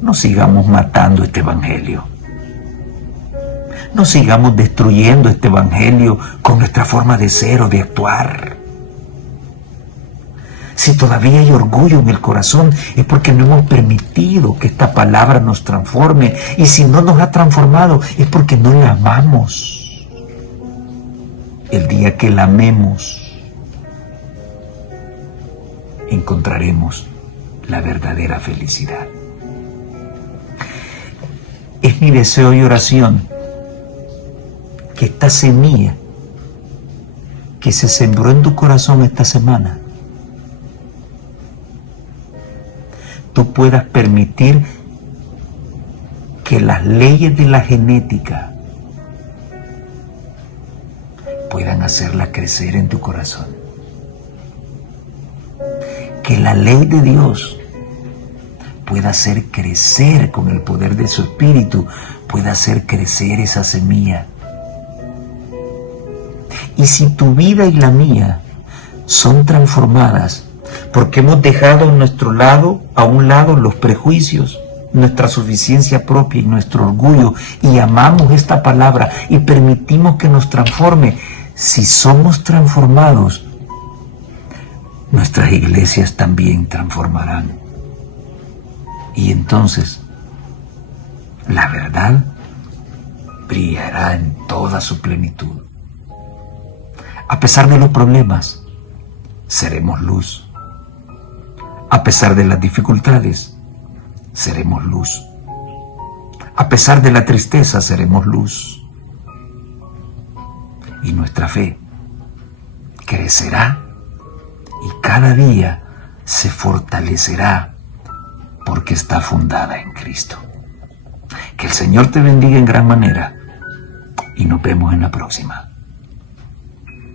no sigamos matando este evangelio. No sigamos destruyendo este evangelio con nuestra forma de ser o de actuar. Si todavía hay orgullo en el corazón, es porque no hemos permitido que esta palabra nos transforme. Y si no nos ha transformado, es porque no la amamos. El día que la amemos, encontraremos la verdadera felicidad. Es mi deseo y oración que esta semilla que se sembró en tu corazón esta semana, tú puedas permitir que las leyes de la genética puedan hacerla crecer en tu corazón. Que la ley de Dios pueda hacer crecer con el poder de su Espíritu, pueda hacer crecer esa semilla. Y si tu vida y la mía son transformadas, porque hemos dejado a un lado los prejuicios, nuestra suficiencia propia y nuestro orgullo, y amamos esta palabra y permitimos que nos transforme, si somos transformados, nuestras iglesias también transformarán. Y entonces la verdad brillará en toda su plenitud. A pesar de los problemas, seremos luz. A pesar de las dificultades, seremos luz. A pesar de la tristeza, seremos luz. Y nuestra fe crecerá y cada día se fortalecerá porque está fundada en Cristo. Que el Señor te bendiga en gran manera y nos vemos en la próxima.